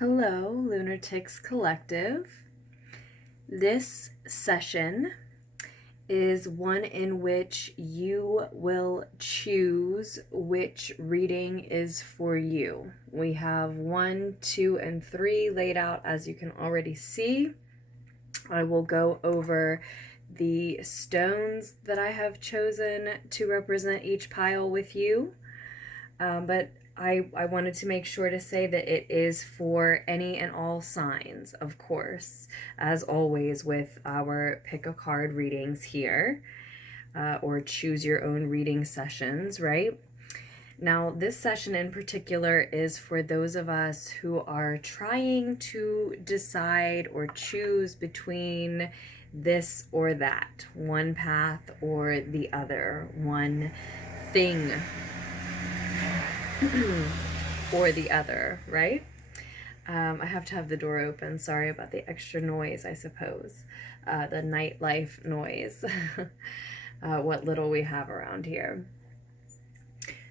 Hello, Lunatics Collective. This session is one in which you will choose which reading is for you. We have 1, 2, and 3 laid out, as you can already see. I will go over the stones that I have chosen to represent each pile with you, but I wanted to make sure to say that it is for any and all signs, of course, as always with our pick a card readings here, or choose your own reading sessions, right? Now, this session in particular is for those of us who are trying to decide or choose between this or that, one path or the other, one thing or the other, right? I have to have the door open. Sorry about the extra noise, I suppose. The nightlife noise. What little we have around here.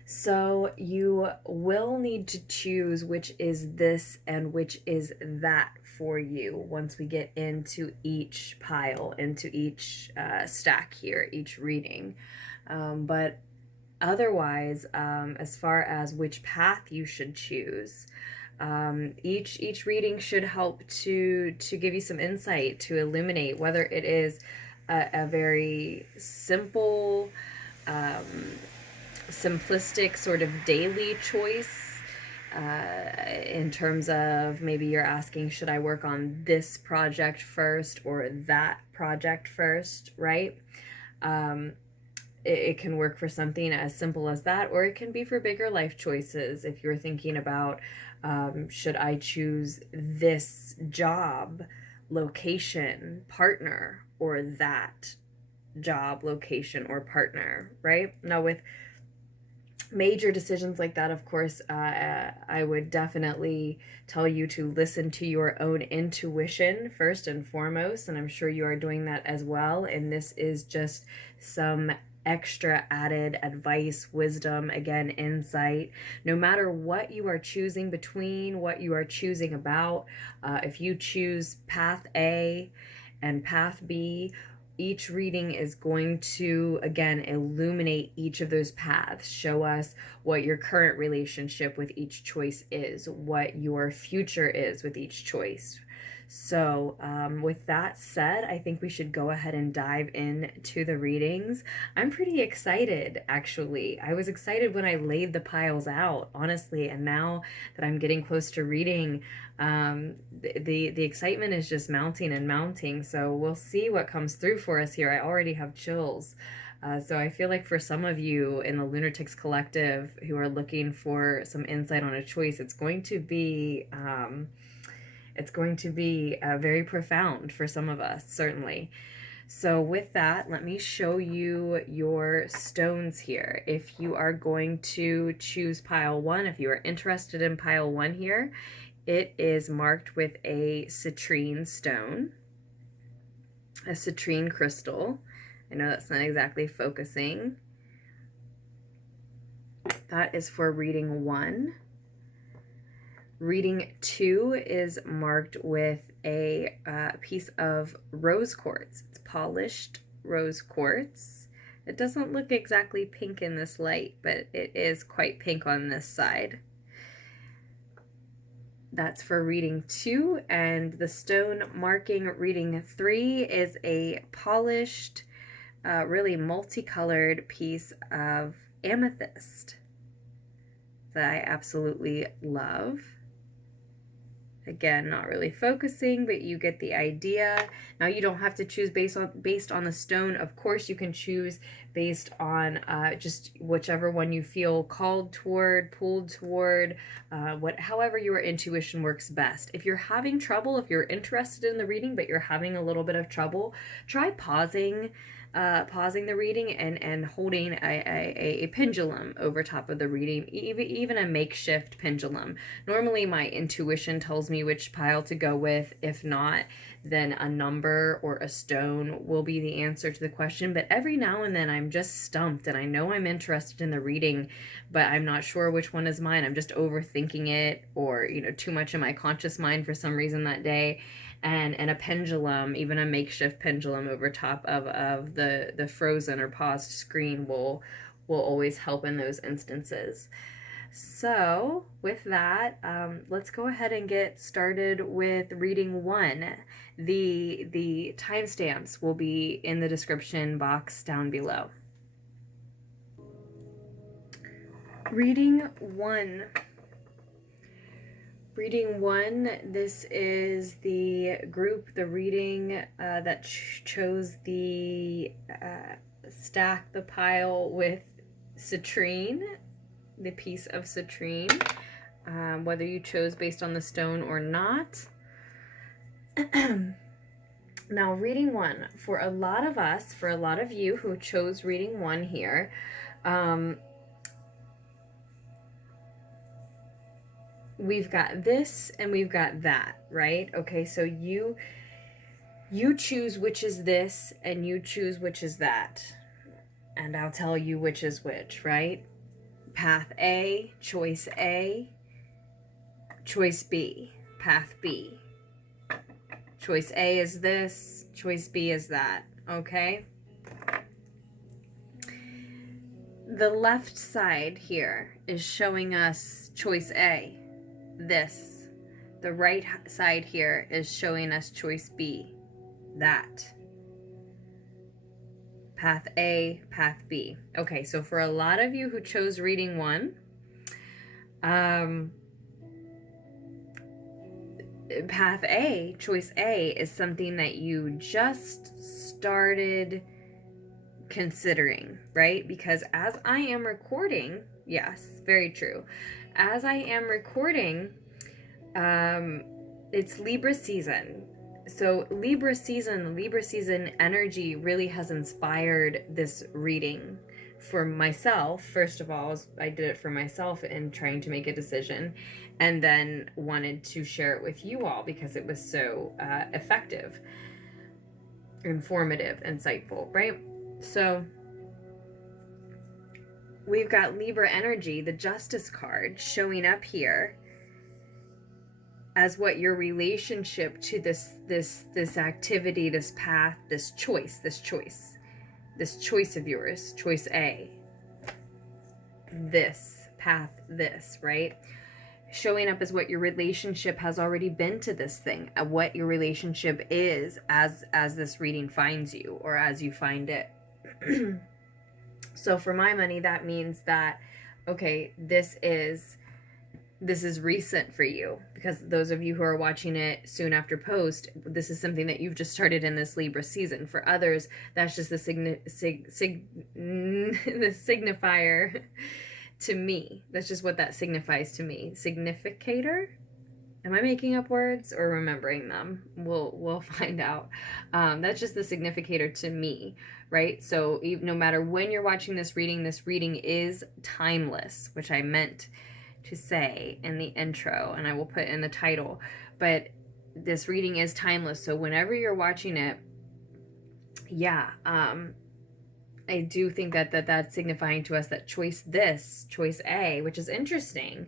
So you will need to choose which is this and which is that for you once we get into each pile, into each stack here, each reading. But otherwise, as far as which path you should choose, each reading should help to give you some insight, to illuminate whether it is a very simple, simplistic sort of daily choice, in terms of maybe you're asking, should I work on this project first or that project first, right? It can work for something as simple as that, or it can be for bigger life choices. If you're thinking about, should I choose this job, location, partner, or that job, location, or partner, right? Now, with major decisions like that, of course, I would definitely tell you to listen to your own intuition first and foremost, and I'm sure you are doing that as well. And this is just some extra added advice, wisdom, again, insight. No matter what you are choosing between, what you are choosing about, if you choose path A and path B, each reading is going to, again, illuminate each of those paths, show us what your current relationship with each choice is, what your future is with each choice. So with that said, I think we should go ahead and dive into the readings. I'm pretty excited, actually. I was excited when I laid the piles out, honestly, and now that I'm getting close to reading, the excitement is just mounting and mounting. So we'll see what comes through for us here. I already have chills. So I feel like for some of you in the Lunatics Collective who are looking for some insight on a choice, it's going to be very profound for some of us, certainly. So with that, let me show you your stones here. If you are going to choose pile 1, if you are interested in pile 1 here, it is marked with a citrine stone, a citrine crystal. I know that's not exactly focusing. That is for reading 1. Reading 2 is marked with a piece of rose quartz. It's polished rose quartz. It doesn't look exactly pink in this light, but it is quite pink on this side. That's for reading 2, and the stone marking reading 3 is a polished, really multicolored piece of amethyst that I absolutely love. Again, not really focusing, but you get the idea. Now, you don't have to choose based on the stone. Of course, you can choose based on just whichever one you feel called toward, pulled toward, however your intuition works best. If you're having trouble, if you're interested in the reading, but you're having a little bit of trouble, try pausing the reading and holding a pendulum over top of the reading, even a makeshift pendulum. Normally my intuition tells me which pile to go with. If not, then a number or a stone will be the answer to the question. But every now and then I'm just stumped, and I know I'm interested in the reading, but I'm not sure which one is mine. I'm just overthinking it, or, you know, too much in my conscious mind for some reason that day. And a pendulum, even a makeshift pendulum over top of the frozen or paused screen will always help in those instances. So with that, let's go ahead and get started with reading 1. The timestamps will be in the description box down below. Reading 1. Reading 1, this is the group, the reading that chose the stack the pile with citrine, the piece of citrine, whether you chose based on the stone or not. Now, reading 1, for a lot of us, for a lot of you who chose reading 1 here, we've got this and we've got that, right? Okay, so you choose which is this and you choose which is that. And I'll tell you which is which, right? Path A, choice A, choice B, path B. Choice A is this, choice B is that, okay? The left side here is showing us choice A, this. The right side here is showing us choice B, that. Path A, path B. Okay, so for a lot of you who chose reading 1, path A, choice A, is something that you just started considering, right? Because as I am recording, yes, very true. As I am recording, it's Libra season. So Libra season energy really has inspired this reading for myself. First of all, I did it for myself in trying to make a decision, and then wanted to share it with you all because it was so effective, informative, insightful, right? So we've got Libra energy, the Justice card, showing up here as what your relationship to this activity, this path, this choice of yours, choice A, this path, this, right? Showing up as what your relationship has already been to this thing, what your relationship is as this reading finds you, or as you find it. So for my money, that means that, okay, this is recent for you, because those of you who are watching it soon after post, this is something that you've just started in this Libra season. For others, that's just the signifier to me. That's just what that signifies to me. Significator? Am I making up words or remembering them? We'll find out. That's just the significator to me, right? So no matter when you're watching this reading is timeless, which I meant to say in the intro, and I will put in the title. But this reading is timeless, so whenever you're watching it, yeah, I do think that's signifying to us that choice A, which is interesting,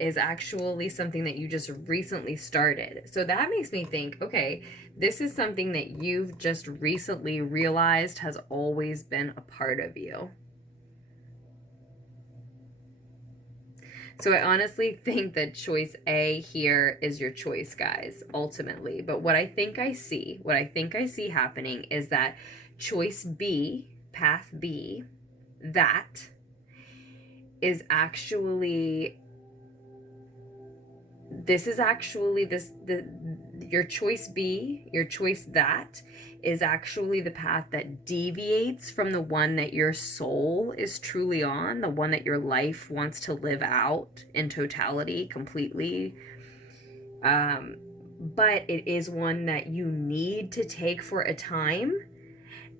is actually something that you just recently started. So that makes me think, okay, this is something that you've just recently realized has always been a part of you. So I honestly think that choice A here is your choice, guys, ultimately. But what I think I see happening is that choice B, path B, that is actually, your choice B, your choice that is actually the path that deviates from the one that your soul is truly on, the one that your life wants to live out in totality, completely. But it is one that you need to take for a time,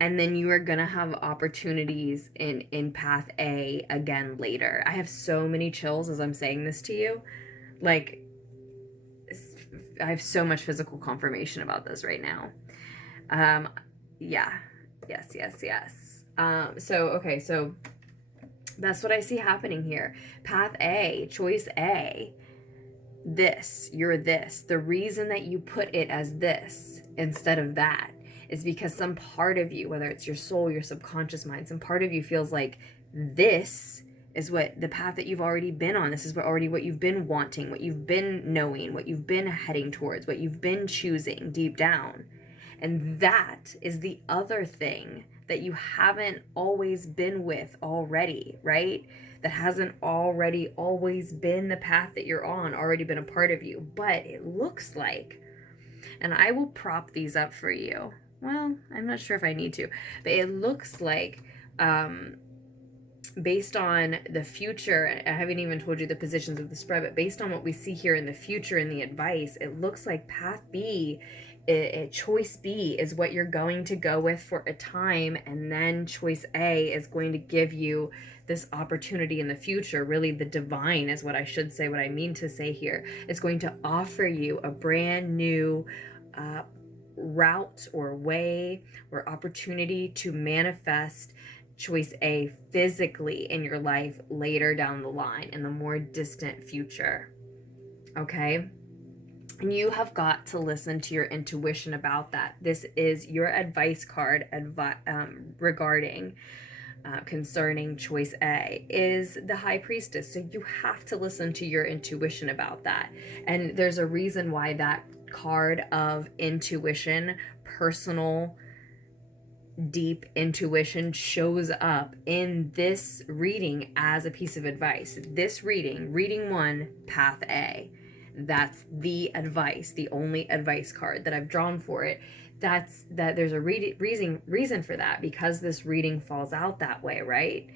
and then you are gonna have opportunities in path A again later. I have so many chills as I'm saying this to you. Like, have so much physical confirmation about this right now. Yeah. Yes. So that's what I see happening here. Path A, choice A, you're this. The reason that you put it as this instead of that is because some part of you, whether it's your soul, your subconscious mind, some part of you feels like this is what the path that you've already been on. This is what you've been wanting, what you've been knowing, what you've been heading towards, what you've been choosing deep down. And that is the other thing that you haven't always been with already, right? That hasn't already always been the path that you're on, already been a part of you. But it looks like, and I will prop these up for you. Well, I'm not sure if I need to, but it looks like, based on the future, I haven't even told you the positions of the spread, but based on what we see here in the future in the advice, it looks like path B, choice B is what you're going to go with for a time, and then choice A is going to give you this opportunity in the future. Really, the divine is what I should say, what I mean to say here. It's going to offer you a brand new route or way or opportunity to manifest choice A physically in your life later down the line, in the more distant future. Okay? And you have got to listen to your intuition about that. This is your advice card regarding concerning choice A is the High Priestess. So you have to listen to your intuition about that. And there's a reason why that card of intuition, personal, deep intuition, shows up in this reading as a piece of advice. This reading 1, path A, that's the advice, the only advice card that I've drawn for it. That's that there's a reason for that, because this reading falls out that way, right?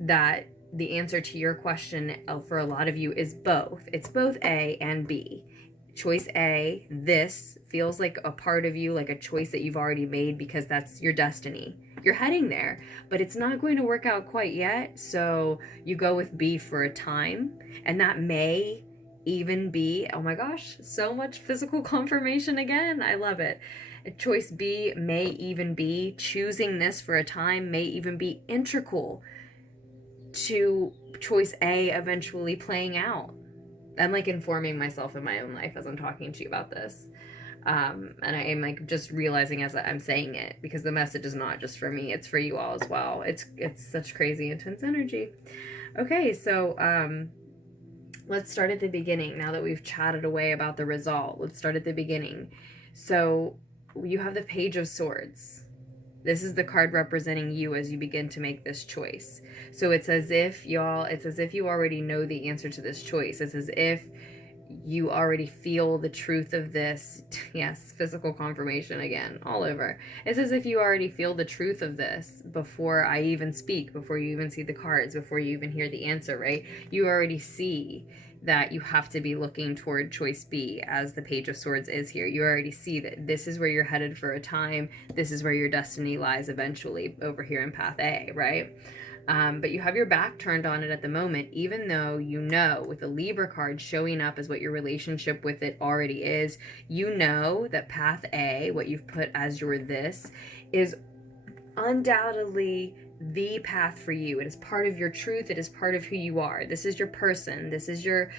That the answer to your question for a lot of you is both. It's both A and B. Choice A, this feels like a part of you, like a choice that you've already made because that's your destiny. You're heading there, but it's not going to work out quite yet. So you go with B for a time, and that may even be, oh my gosh, so much physical confirmation again. I love it. Choice B may even be choosing this for a time, may even be integral to choice A eventually playing out. I'm like informing myself in my own life as I'm talking to you about this. And I am like just realizing as I'm saying it, because the message is not just for me, it's for you all as well. It's such crazy intense energy. Okay, so let's start at the beginning. Now that we've chatted away about the result, let's start at the beginning. So you have the Page of Swords. This is the card representing you as you begin to make this choice. So it's as if you already know the answer to this choice. It's as if you already feel the truth of this. Yes, physical confirmation again, all over. It's as if you already feel the truth of this before I even speak, before you even see the cards, before you even hear the answer, right? You already see that you have to be looking toward choice B, as the Page of Swords is here. You already see that this is where you're headed for a time. This is where your destiny lies eventually, over here in path A, right? But you have your back turned on it at the moment, even though you know, with the Libra card showing up as what your relationship with it already is, you know that path A, what you've put as your this, is undoubtedly the path for you. It is part of your truth. It is part of who you are. This is your person. This is your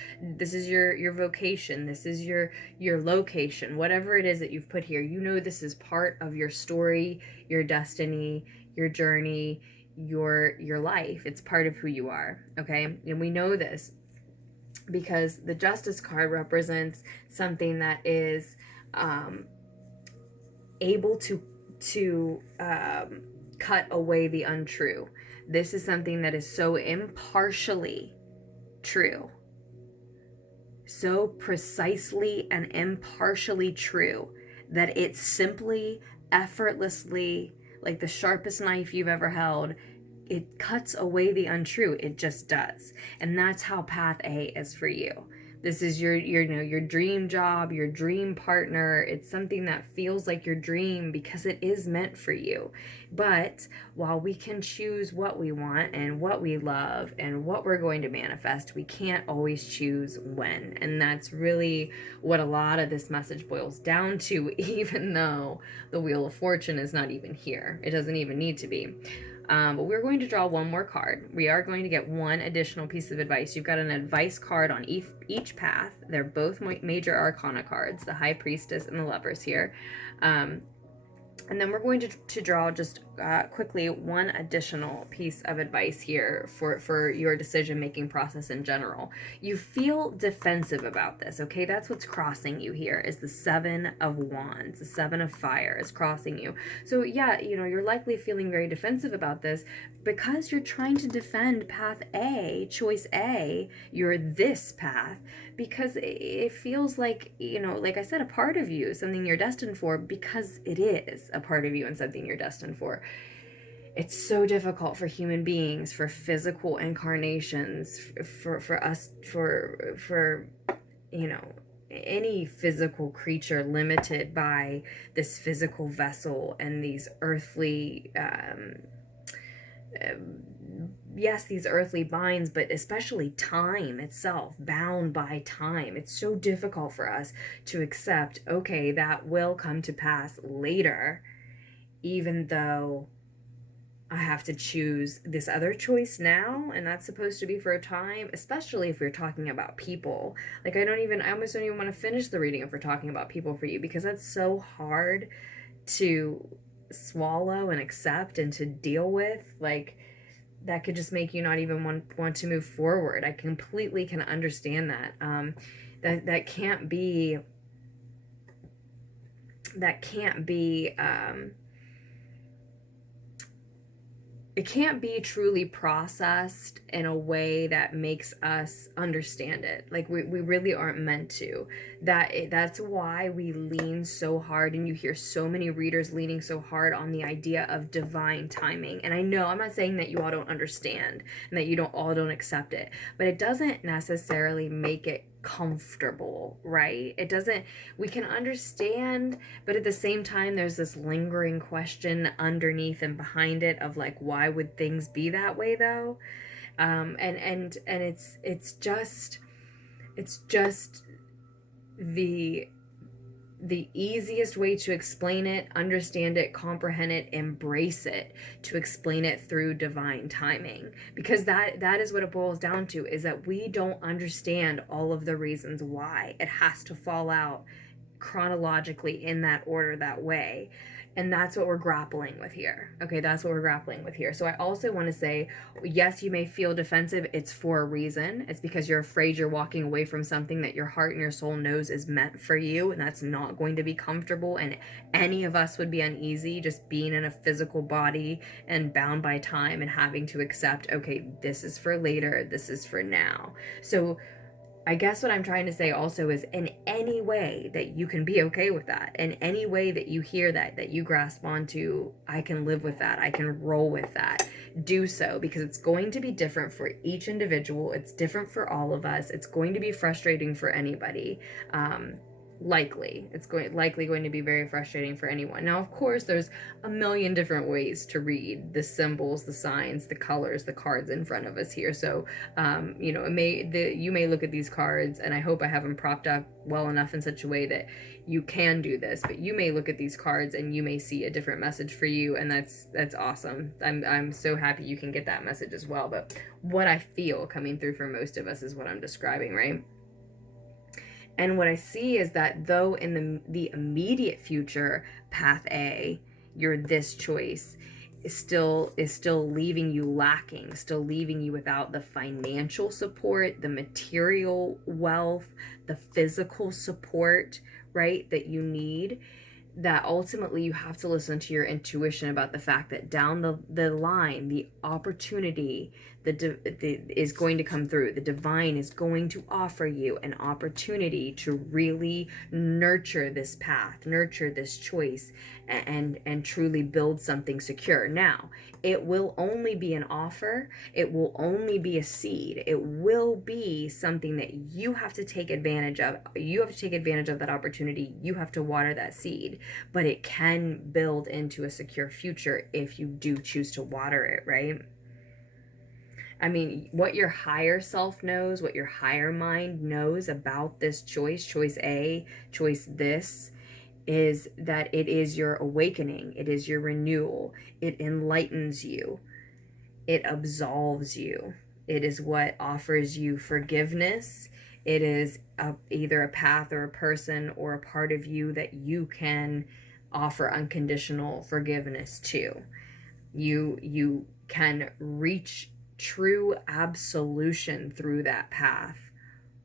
vocation. This is your location. Whatever it is that you've put here, you know this is part of your story, your destiny, your journey, your life. It's part of who you are. Okay? And we know this because the Justice card represents something that is able to cut away the untrue. This is something that is so impartially true, so precisely and impartially true, that it's simply, effortlessly, like the sharpest knife you've ever held, it cuts away the untrue. It just does. And that's how path A is for you. This is your your dream job, your dream partner. It's something that feels like your dream because it is meant for you. But while we can choose what we want and what we love and what we're going to manifest, we can't always choose when. And that's really what a lot of this message boils down to, even though the Wheel of Fortune is not even here. It doesn't even need to be. But we're going to draw one more card. We are going to get one additional piece of advice. You've got an advice card on each path. They're both major arcana cards, the High Priestess and the Lovers here. And then we're going to draw just quickly one additional piece of advice here for your decision-making process in general. You feel defensive about this, okay? That's what's crossing you here, is the Seven of Wands. The Seven of Fire is crossing you. So yeah, you're likely feeling very defensive about this because you're trying to defend path A, choice A, your this path, because it feels like, like I said, a part of you, something you're destined for, because it is a part of you and something you're destined for. It's so difficult for human beings, for physical incarnations, for us, for any physical creature limited by this physical vessel and these earthly these earthly binds, but especially time itself, bound by time. It's so difficult for us to accept, okay, that will come to pass later, even though I have to choose this other choice now, and that's supposed to be for a time, especially if we're talking about people. Like, I almost don't even want to finish the reading if we're talking about people for you, because that's so hard to swallow and accept and to deal with. Like, that could just make you not even want to move forward. I completely can understand that. That can't be it can't be truly processed in a way that makes us understand it. Like, we really aren't meant to. That's why we lean so hard, and you hear so many readers leaning so hard on the idea of divine timing. And I know I'm not saying that you all don't understand and that you don't accept it, but it doesn't necessarily make it comfortable, right? It doesn't. We can understand, but at the same time there's this lingering question underneath and behind it of, like, why would things be that way though? And it's just the easiest way to explain it, understand it, comprehend it, embrace it, to explain it through divine timing. Because that is what it boils down to, is that we don't understand all of the reasons why it has to fall out chronologically in that order, that way. And that's what we're grappling with here. Okay, that's what we're grappling with here. So I also want to say, yes, you may feel defensive. It's for a reason. It's because you're afraid you're walking away from something that your heart and your soul knows is meant for you, and that's not going to be comfortable. And any of us would be uneasy just being in a physical body and bound by time and having to accept, okay, this is for later, this is for now. So I guess what I'm trying to say also is, in any way that you can be okay with that, in any way that you hear that you grasp onto, I can live with that, I can roll with that, do so, because it's going to be different for each individual. It's different for all of us. It's going to be frustrating for anybody. It's likely going to be very frustrating for anyone. Now, of course, there's a million different ways to read the symbols, the signs, the colors, the cards in front of us here. So, you may look at these cards, and I hope I have them propped up well enough in such a way that you can do this. But you may look at these cards and you may see a different message for you, and that's awesome. I'm so happy you can get that message as well. But what I feel coming through for most of us is what I'm describing, right? And what I see is that though in the immediate future, path A, your this choice, is still leaving you lacking, still leaving you without the financial support, the material wealth, the physical support, right, that you need, that ultimately you have to listen to your intuition about the fact that down the line, the opportunity, is going to come through. The divine is going to offer you an opportunity to really nurture this path, nurture this choice, and truly build something secure. Now, it will only be an offer. It will only be a seed. It will be something that you have to take advantage of. You have to take advantage of that opportunity. You have to water that seed, but it can build into a secure future if you do choose to water it, right? I mean, what your higher self knows, what your higher mind knows about this choice A, choice this, is that it is your awakening. It is your renewal. It enlightens you. It absolves you. It is what offers you forgiveness. It is either a path or a person or a part of you that you can offer unconditional forgiveness to. You can reach true absolution through that path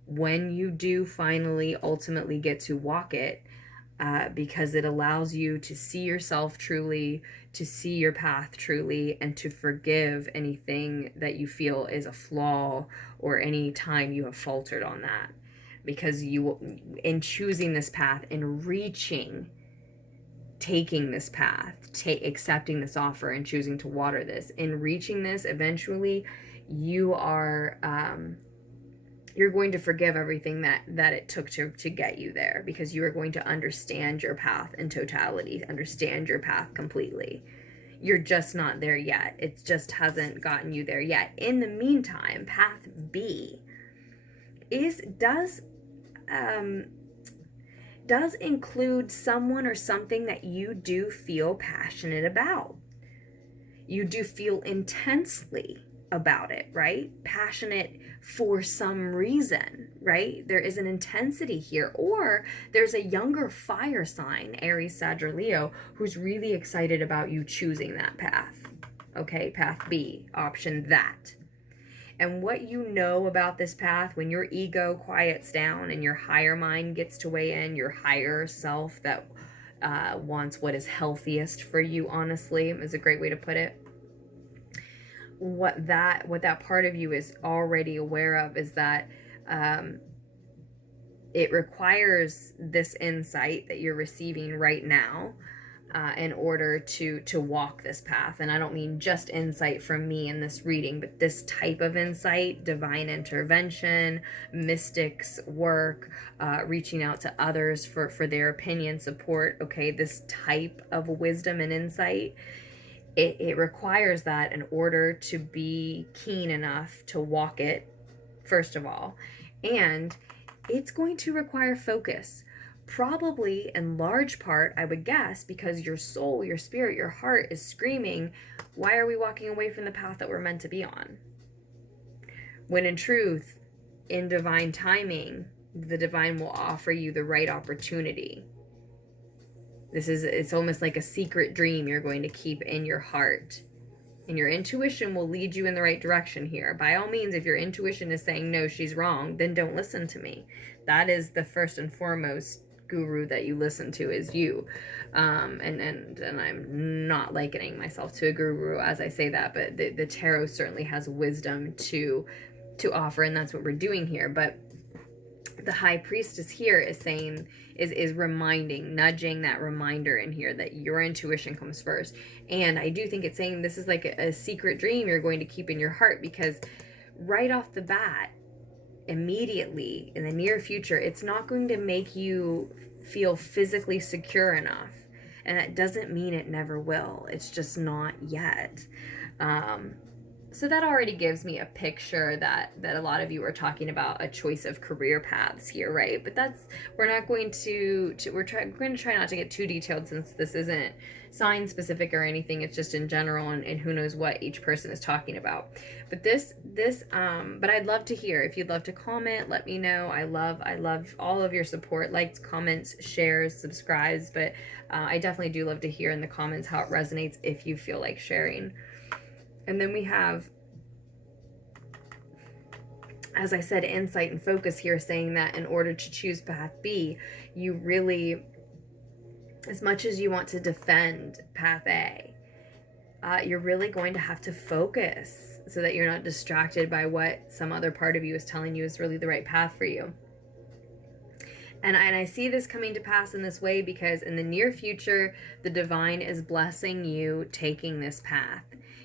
when you do finally ultimately get to walk it, because it allows you to see yourself truly, to see your path truly, and to forgive anything that you feel is a flaw or any time you have faltered on that. Because you, in choosing this path and taking this path, accepting this offer and choosing to water this, in reaching this, eventually you are you're going to forgive everything that it took to get you there, because you are going to understand your path in totality, understand your path completely. You're just not there yet. It just hasn't gotten you there yet. In the meantime, path B does include someone or something that you do feel passionate about. You do feel intensely about it, right? Passionate for some reason, right? There is an intensity here. Or there's a younger fire sign, Aries, Sag, or Leo, who's really excited about you choosing that path. Okay, path B, option that. And what you know about this path, when your ego quiets down and your higher mind gets to weigh in, your higher self that wants what is healthiest for you, honestly, is a great way to put it. What that part of you is already aware of is that it requires this insight that you're receiving right now in order to walk this path. And I don't mean just insight from me in this reading, but this type of insight, divine intervention, mystics work, reaching out to others for their opinion, support. Okay, this type of wisdom and insight, it requires that in order to be keen enough to walk it, first of all. And it's going to require focus. Probably in large part, I would guess, because your soul, your spirit, your heart is screaming, why are we walking away from the path that we're meant to be on? When in truth, in divine timing, the divine will offer you the right opportunity. It's almost like a secret dream you're going to keep in your heart. And your intuition will lead you in the right direction here. By all means, if your intuition is saying, no, she's wrong, then don't listen to me. That is the first and foremost guru that you listen to, is you. And I'm not likening myself to a guru as I say that, but the tarot certainly has wisdom to offer, and that's what we're doing here. But the high priestess here is saying, is reminding, nudging that reminder in here that your intuition comes first. And I do think it's saying this is like a secret dream you're going to keep in your heart, because right off the bat, immediately in the near future, it's not going to make you feel physically secure enough. And that doesn't mean it never will. It's just not yet. So that already gives me a picture that a lot of you are talking about a choice of career paths here, right? But we're not going to we're going to try not to get too detailed, since this isn't sign specific or anything. It's just in general, and who knows what each person is talking about. But but I'd love to hear. If you'd love to comment, let me know. I love all of your support, likes, comments, shares, subscribes. But I definitely do love to hear in the comments how it resonates, if you feel like sharing. And then we have, as I said, insight and focus here, saying that in order to choose path B, you really, as much as you want to defend path A, you're really going to have to focus so that you're not distracted by what some other part of you is telling you is really the right path for you. And I see this coming to pass in this way because in the near future, the divine is blessing you taking this path.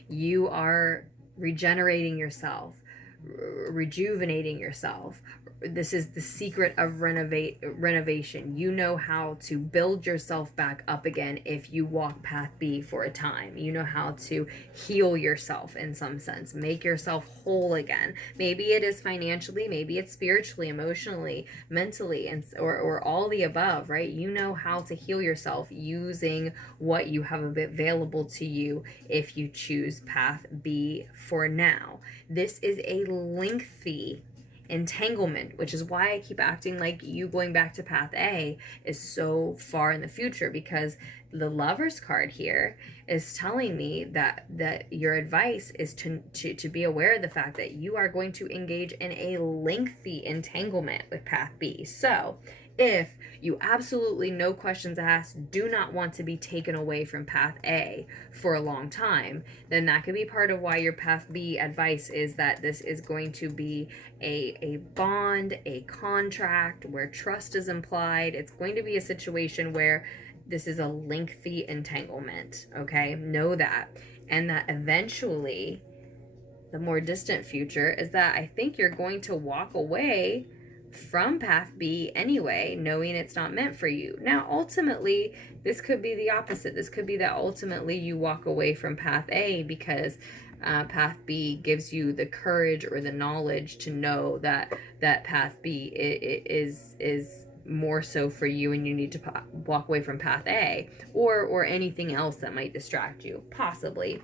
You are regenerating yourself, rejuvenating yourself. This is the secret of renovation. You know how to build yourself back up again if you walk path B for a time. You know how to heal yourself in some sense, make yourself whole again. Maybe it is financially, maybe it's spiritually, emotionally, mentally, and or all the above, right? You know how to heal yourself using what you have available to you if you choose path B for now. This is a lengthy entanglement, which is why I keep acting like you going back to path A is so far in the future, because the Lover's card here is telling me that your advice is to be aware of the fact that you are going to engage in a lengthy entanglement with path B. So if you absolutely, no questions asked, do not want to be taken away from path A for a long time, then that could be part of why your path B advice is that this is going to be a bond, a contract where trust is implied. It's going to be a situation where this is a lengthy entanglement, okay? Know that. And that eventually, the more distant future is that I think you're going to walk away from path B anyway, knowing it's not meant for you. Now, ultimately, this could be the opposite. This could be that ultimately you walk away from path A because path B gives you the courage or the knowledge to know that path B is more so for you, and you need to walk away from path A, or anything else that might distract you. Possibly.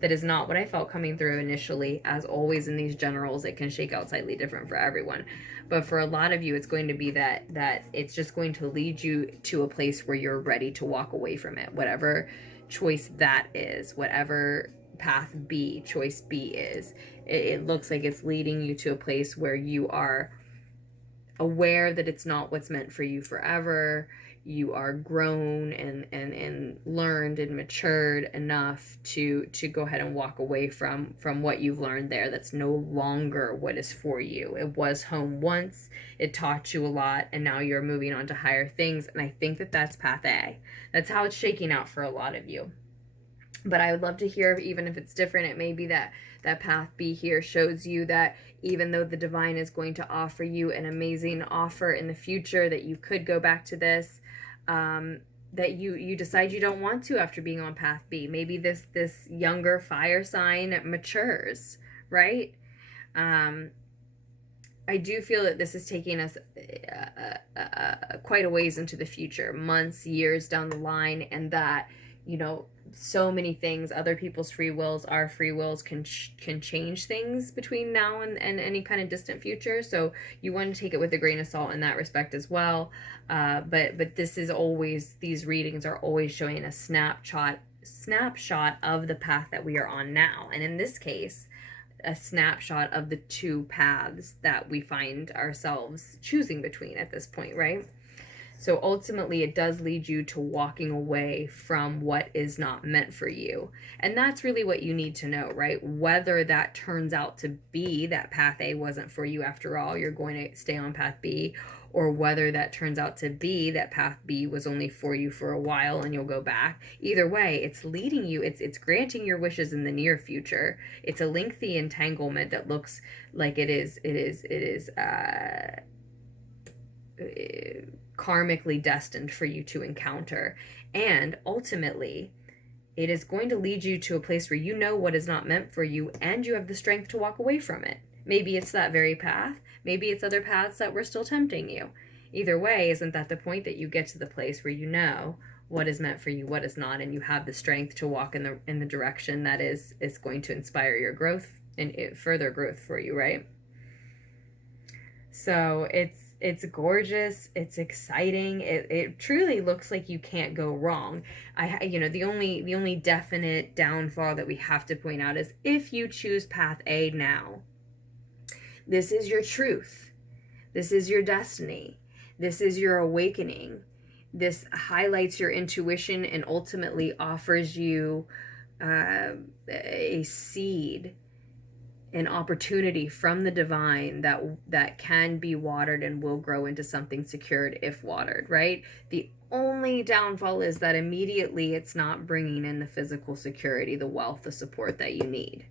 That is not what I felt coming through initially. As always in these generals, it can shake out slightly different for everyone. But for a lot of you, it's going to be that it's just going to lead you to a place where you're ready to walk away from it. Whatever choice that is, whatever path B, choice B is, it looks like it's leading you to a place where you are aware that it's not what's meant for you forever. You are grown and learned and matured enough to go ahead and walk away from what you've learned there. That's no longer what is for you. It was home once, it taught you a lot, and now you're moving on to higher things. And I think that that's path A. That's how it's shaking out for a lot of you. But I would love to hear, even if it's different, it may be that path B here shows you that even though the divine is going to offer you an amazing offer in the future, that you could go back to this, that you decide you don't want to after being on path B. Maybe this younger fire sign matures, right? I do feel that this is taking us quite a ways into the future, months, years down the line, and that, you know, so many things, other people's free wills, our free wills can change things between now and any kind of distant future. So you want to take it with a grain of salt in that respect as well. But this is always, these readings are always showing a snapshot of the path that we are on now. And in this case, a snapshot of the two paths that we find ourselves choosing between at this point, right? So ultimately, it does lead you to walking away from what is not meant for you. And that's really what you need to know, right? Whether that turns out to be that path A wasn't for you after all, you're going to stay on path B, or whether that turns out to be that path B was only for you for a while and you'll go back. Either way, it's leading you, it's granting your wishes in the near future. It's a lengthy entanglement that looks like it is karmically destined for you to encounter. And ultimately, it is going to lead you to a place where you know what is not meant for you and you have the strength to walk away from it. Maybe it's that very path. Maybe it's other paths that were still tempting you. Either way, isn't that the point, that you get to the place where you know what is meant for you, what is not, and you have the strength to walk in the direction that is going to inspire your growth and further growth for you, right? So it's gorgeous, it's exciting, it truly looks like you can't go wrong. The only definite downfall that we have to point out is if you choose path A now, this is your truth, this is your destiny, this is your awakening, this highlights your intuition and ultimately offers you a seed, an opportunity from the divine that can be watered and will grow into something secured if watered, right? The only downfall is that immediately it's not bringing in the physical security, the wealth, the support that you need.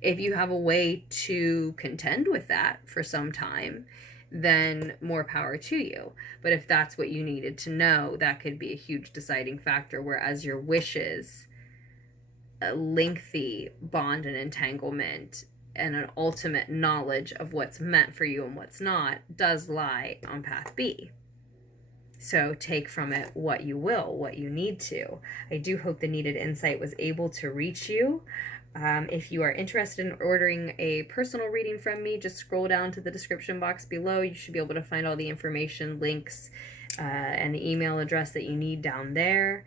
If you have a way to contend with that for some time, then more power to you. But if that's what you needed to know, that could be a huge deciding factor, whereas your wishes, a lengthy bond and entanglement, and an ultimate knowledge of what's meant for you and what's not does lie on path B. So take from it what you will, what you need to. I do hope the needed insight was able to reach you. If you are interested in ordering a personal reading from me, just scroll down to the description box below. You should be able to find all the information, links, and the email address that you need down there.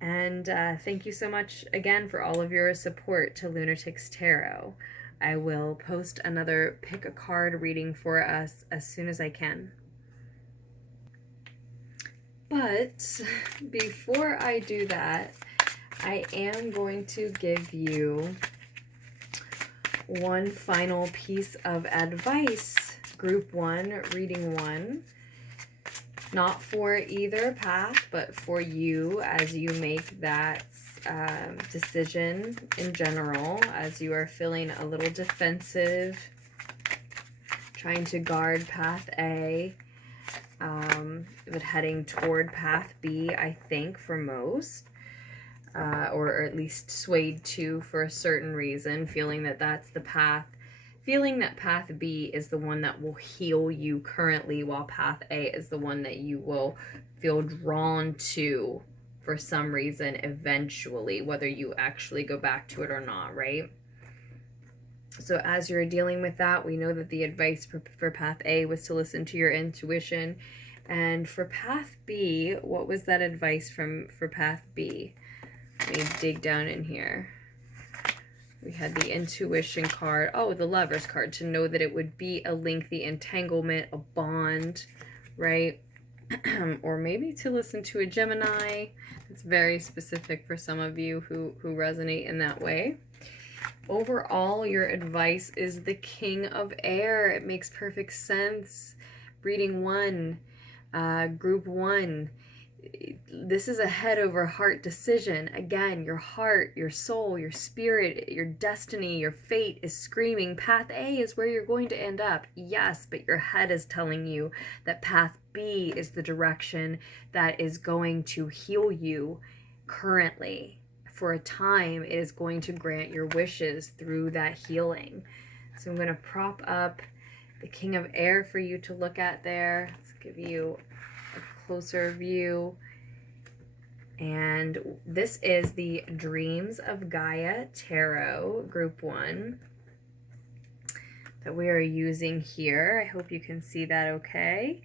And thank you so much again for all of your support to Lunatics Tarot. I will post another pick a card reading for us as soon as I can. But before I do that, I am going to give you one final piece of advice. Group 1, reading 1. Not for either path, but for you as you make that decision in general, as you are feeling a little defensive, trying to guard path A, but heading toward path B, I think, for most, or at least swayed to for a certain reason, feeling that that's the path, feeling that path B is the one that will heal you currently, while path A is the one that you will feel drawn to for some reason eventually, whether you actually go back to it or not, right? So as you're dealing with that, we know that the advice for path A was to listen to your intuition. And for path B, what was that advice for path B? Let me dig down in here. We had the intuition card. Oh, the Lover's card, to know that it would be a lengthy entanglement, a bond, right? Or maybe to listen to a Gemini. It's very specific for some of you who resonate in that way. Overall, your advice is the King of Air. It makes perfect sense. Reading 1, group 1. This is a head over heart decision. Again, your heart, your soul, your spirit, your destiny, your fate is screaming, path A is where you're going to end up. Yes, but your head is telling you that path B is the direction that is going to heal you currently. For a time, it is going to grant your wishes through that healing. So I'm going to prop up the King of Air for you to look at there. Let's give you a closer view. And this is the Dreams of Gaia Tarot, Group 1, that we are using here. I hope you can see that okay.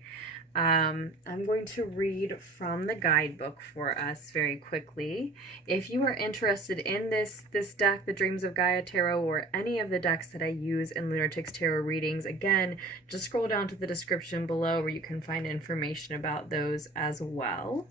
I'm going to read from the guidebook for us very quickly. If you are interested in this deck, the Dreams of Gaia Tarot, or any of the decks that I use in Lunatics Tarot readings, again, just scroll down to the description below where you can find information about those as well.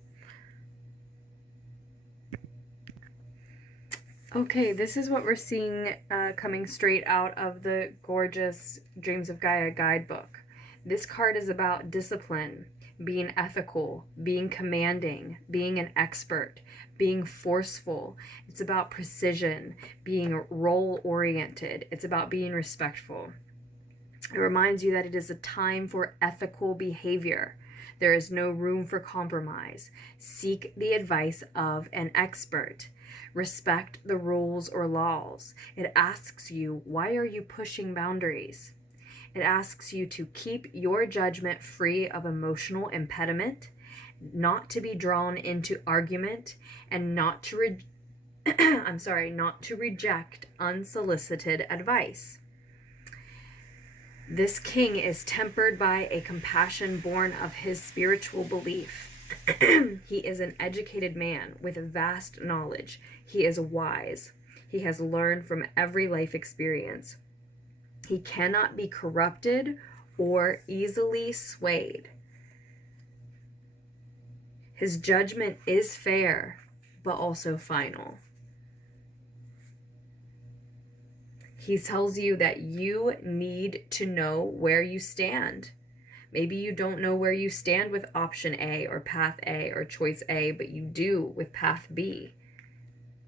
Okay, this is what we're seeing coming straight out of the gorgeous Dreams of Gaia guidebook. This card is about discipline, being ethical, being commanding, being an expert, being forceful. It's about precision, being role-oriented. It's about being respectful. It reminds you that it is a time for ethical behavior. There is no room for compromise. Seek the advice of an expert. Respect the rules or laws. It asks you, why are you pushing boundaries? It asks you to keep your judgment free of emotional impediment, not to be drawn into argument, and not to not to reject unsolicited advice. This king is tempered by a compassion born of his spiritual belief. He is an educated man with vast knowledge. He is wise. He has learned from every life experience. He cannot be corrupted or easily swayed. His judgment is fair, but also final. He tells you that you need to know where you stand. Maybe you don't know where you stand with option A or path A or choice A, but you do with path B.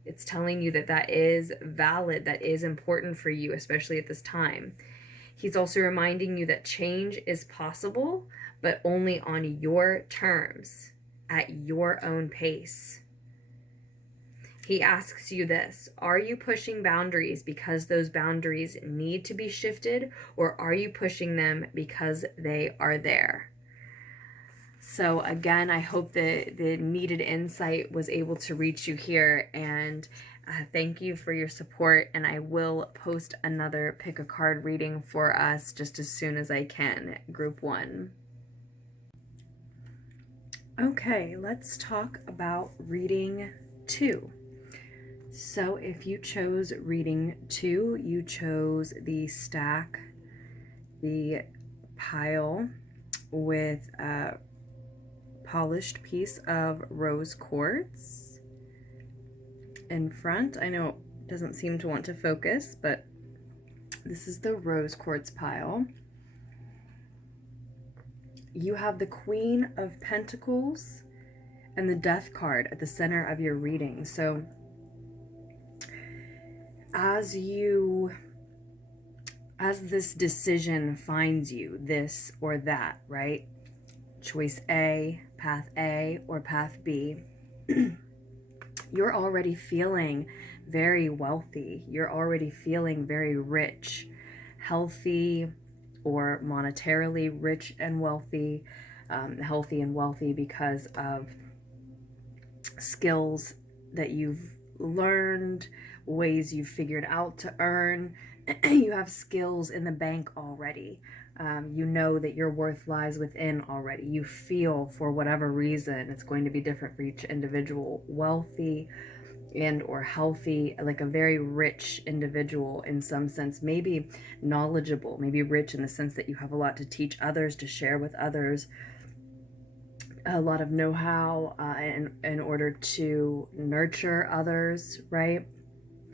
It's telling you that that is valid, that is important for you, especially at this time. He's also reminding you that change is possible, but only on your terms, at your own pace. He asks you this: are you pushing boundaries because those boundaries need to be shifted, or are you pushing them because they are there? So again, I hope that the needed insight was able to reach you here, and thank you for your support, and I will post another pick a card reading for us just as soon as I can, group 1. Okay, let's talk about reading 2. So if you chose reading 2, you chose the stack, the pile with a polished piece of rose quartz in front. I know it doesn't seem to want to focus, but this is the rose quartz pile. You have the Queen of Pentacles and the Death card at the center of your reading. So as this decision finds you, this or that, right? Choice A, path A, or path B, you're already feeling very wealthy. You're already feeling very rich, healthy, or monetarily rich and wealthy, healthy and wealthy because of skills that you've learned, ways you've figured out to earn. You have skills in the bank already. You know that your worth lies within already. You feel, for whatever reason, it's going to be different for each individual, wealthy and or healthy, like a very rich individual in some sense, maybe knowledgeable, maybe rich in the sense that you have a lot to teach others, to share with others, a lot of know-how in order to nurture others, right?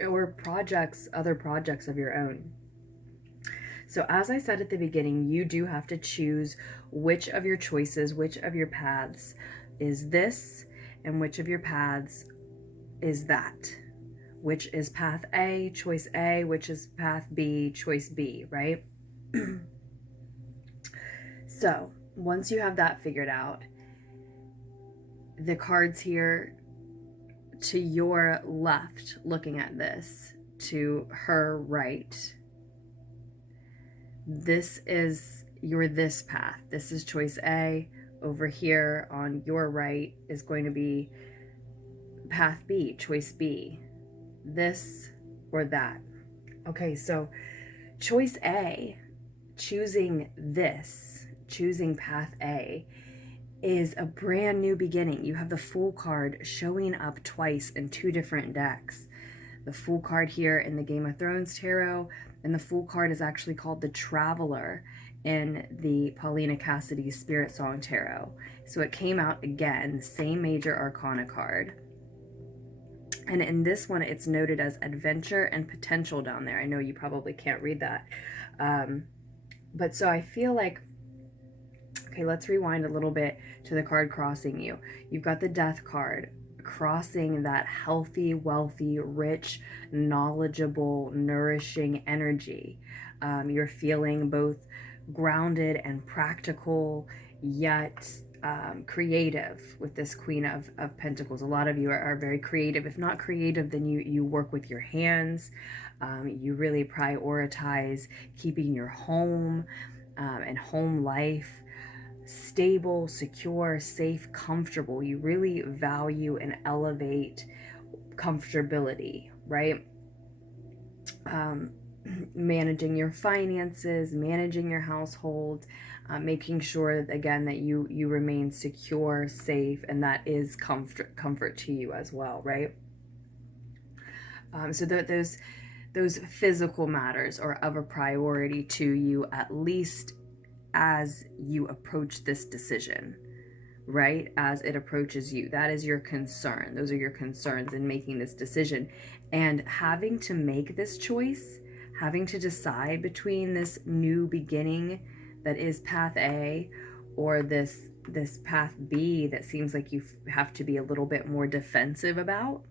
Or projects, other projects of your own. So as I said at the beginning, you do have to choose which of your choices, which of your paths is this, and which of your paths is that. Which is path A, choice A, which is path B, choice B, right? So once you have that figured out, the cards here to your left, looking at this, to her right, this is your this path. This is choice A. Over here on your right is going to be path B, choice B. This or that. Okay, so choice A, choosing this, choosing path A, is a brand new beginning. You have the Fool card showing up twice in 2 different decks. The Fool card here in the Game of Thrones tarot, and the Fool card is actually called the Traveler in the Paulina Cassidy SpirtSong tarot. So it came out again, same major arcana card. And in this one, it's noted as adventure and potential down there. I know you probably can't read that. But so I feel like, okay, let's rewind a little bit to the card crossing you. You've got the Death card crossing that healthy, wealthy, rich, knowledgeable, nourishing energy. You're feeling both grounded and practical, yet creative with this Queen of Pentacles. A lot of you are very creative. If not creative, then you work with your hands. You really prioritize keeping your home and home life stable, secure, safe, comfortable. You really value and elevate comfortability, right? Managing your finances, managing your household, making sure again that you remain secure, safe, and that is comfort to you as well, right? So that those physical matters are of a priority to you, at least as you approach this decision, right? As it approaches you, that is your concern. Those are your concerns in making this decision. And having to make this choice, having to decide between this new beginning that is path A or this path B that seems like you have to be a little bit more defensive about,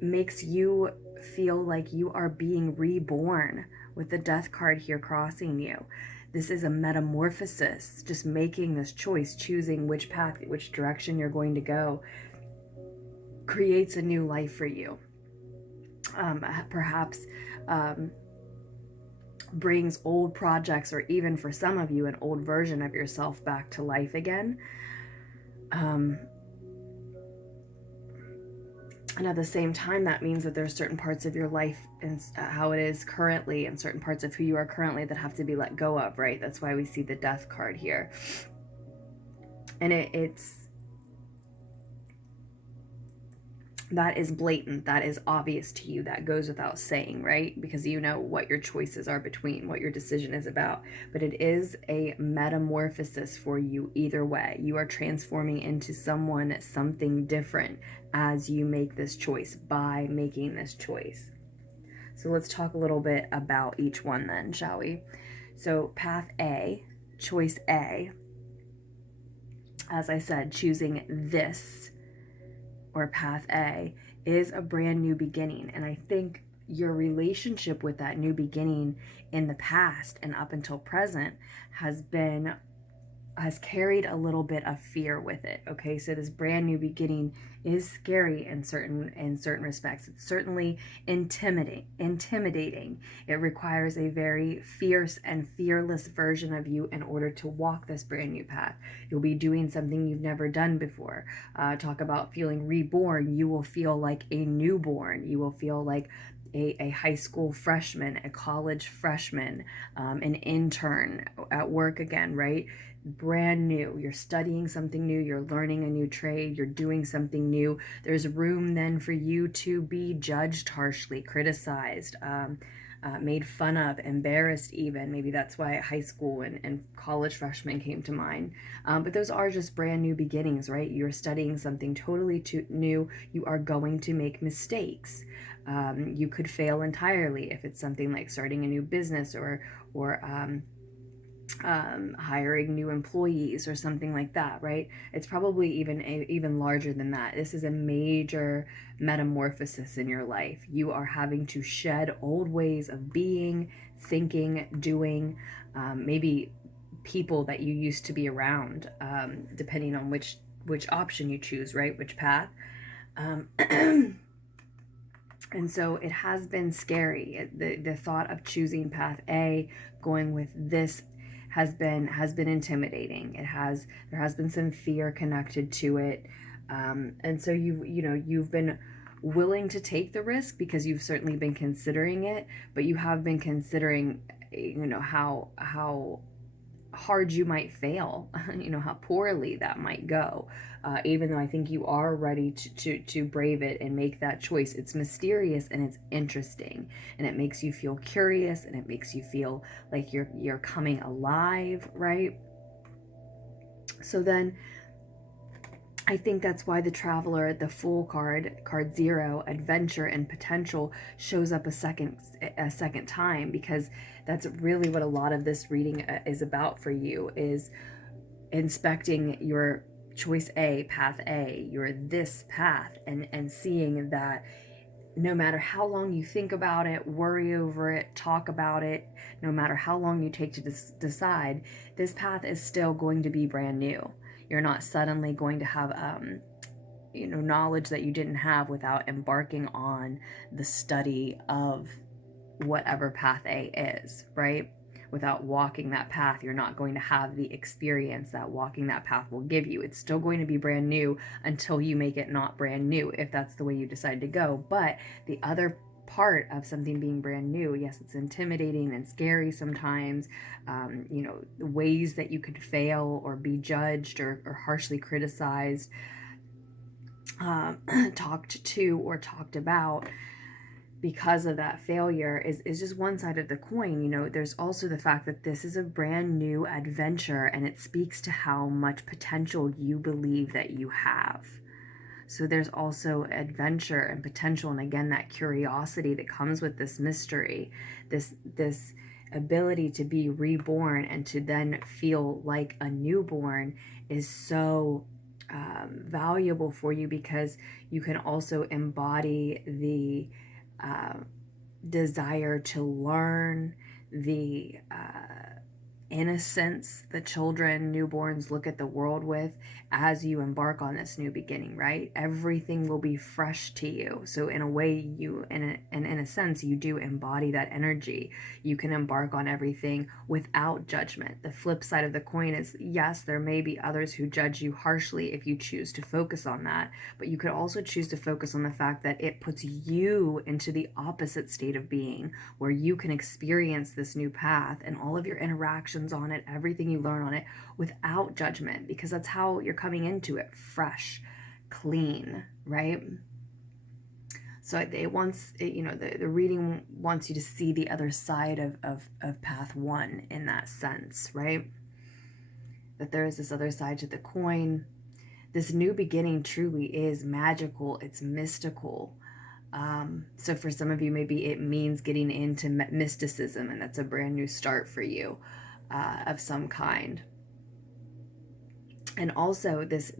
makes you feel like you are being reborn with the death card here crossing you. This is a metamorphosis, just making this choice, choosing which path, which direction you're going to go, creates a new life for you. Perhaps brings old projects, or even for some of you, an old version of yourself back to life again. And at the same time, that means that there's certain parts of your life and how it is currently, and certain parts of who you are currently that have to be let go of, right? That's why we see the death card here. And it's that is blatant, that is obvious to you, that goes without saying, right? Because you know what your choices are between, what your decision is about. But it is a metamorphosis for you either way. You are transforming into someone, something different as you make this choice, by making this choice. So let's talk a little bit about each one then, shall we? So path A, choice A, as I said, choosing this, or path A, is a brand new beginning. And I think your relationship with that new beginning in the past and up until present has carried a little bit of fear with it. Okay, so this brand new beginning is scary in certain respects. It's certainly intimidating. It requires a very fierce and fearless version of you in order to walk this brand new path. You'll be doing something you've never done before. Talk about feeling reborn. You will feel like a newborn. You will feel like a high school freshman, a college freshman, an intern at work again, right? Brand new. You're studying something new, you're learning a new trade, you're doing something new. There's room then for you to be judged harshly, criticized, made fun of, embarrassed even. Maybe that's why high school and college freshmen came to mind. But those are just brand new beginnings, right? You're studying something totally new. You are going to make mistakes. You could fail entirely if it's something like starting a new business or hiring new employees or something like that, right? It's probably even larger than that. This is a major metamorphosis in your life. You are having to shed old ways of being, thinking, doing, maybe people that you used to be around, depending on which option you choose, right? Which path. And so it has been scary. The thought of choosing path A, going with this, has been intimidating. There has been some fear connected to it, and so you've been willing to take the risk because you've certainly been considering it, but you have been considering, how hard you might fail, how poorly that might go. Even though I think you are ready to brave it and make that choice. It's mysterious and it's interesting, and it makes you feel curious, and it makes you feel like you're coming alive, right? So then I think that's why the Traveler, the Fool card 0, adventure and potential, shows up a second time, because that's really what a lot of this reading is about for you, is inspecting your choice A, path A, your this path, and seeing that no matter how long you think about it, worry over it, talk about it, no matter how long you take to decide, this path is still going to be brand new. You're not suddenly going to have knowledge that you didn't have without embarking on the study of whatever path A is, right? Without walking that path, you're not going to have the experience that walking that path will give you. It's still going to be brand new until you make it not brand new, if that's the way you decide to go. But the other part of something being brand new, yes, it's intimidating and scary sometimes. The ways that you could fail or be judged or harshly criticized, talked to or talked about because of that failure is just one side of the coin. There's also the fact that this is a brand new adventure, and it speaks to how much potential you believe that you have. So there's also adventure and potential, and again, that curiosity that comes with this mystery, this ability to be reborn and to then feel like a newborn is so valuable for you, because you can also embody the desire to learn, the innocence that children, newborns look at the world with as you embark on this new beginning, right? Everything will be fresh to you. So in a way, you, in a sense, you do embody that energy. You can embark on everything without judgment. The flip side of the coin is, yes, there may be others who judge you harshly if you choose to focus on that, but you could also choose to focus on the fact that it puts you into the opposite state of being, where you can experience this new path and all of your interactions on it, everything you learn on it, without judgment, because that's how you're coming into it, fresh, clean, right? So it wants, you know, the reading wants you to see the other side of path one in that sense, right? That there is this other side to the coin. This new beginning truly is magical. It's mystical. So for some of you, maybe it means getting into mysticism, and that's a brand new start for you of some kind. And also this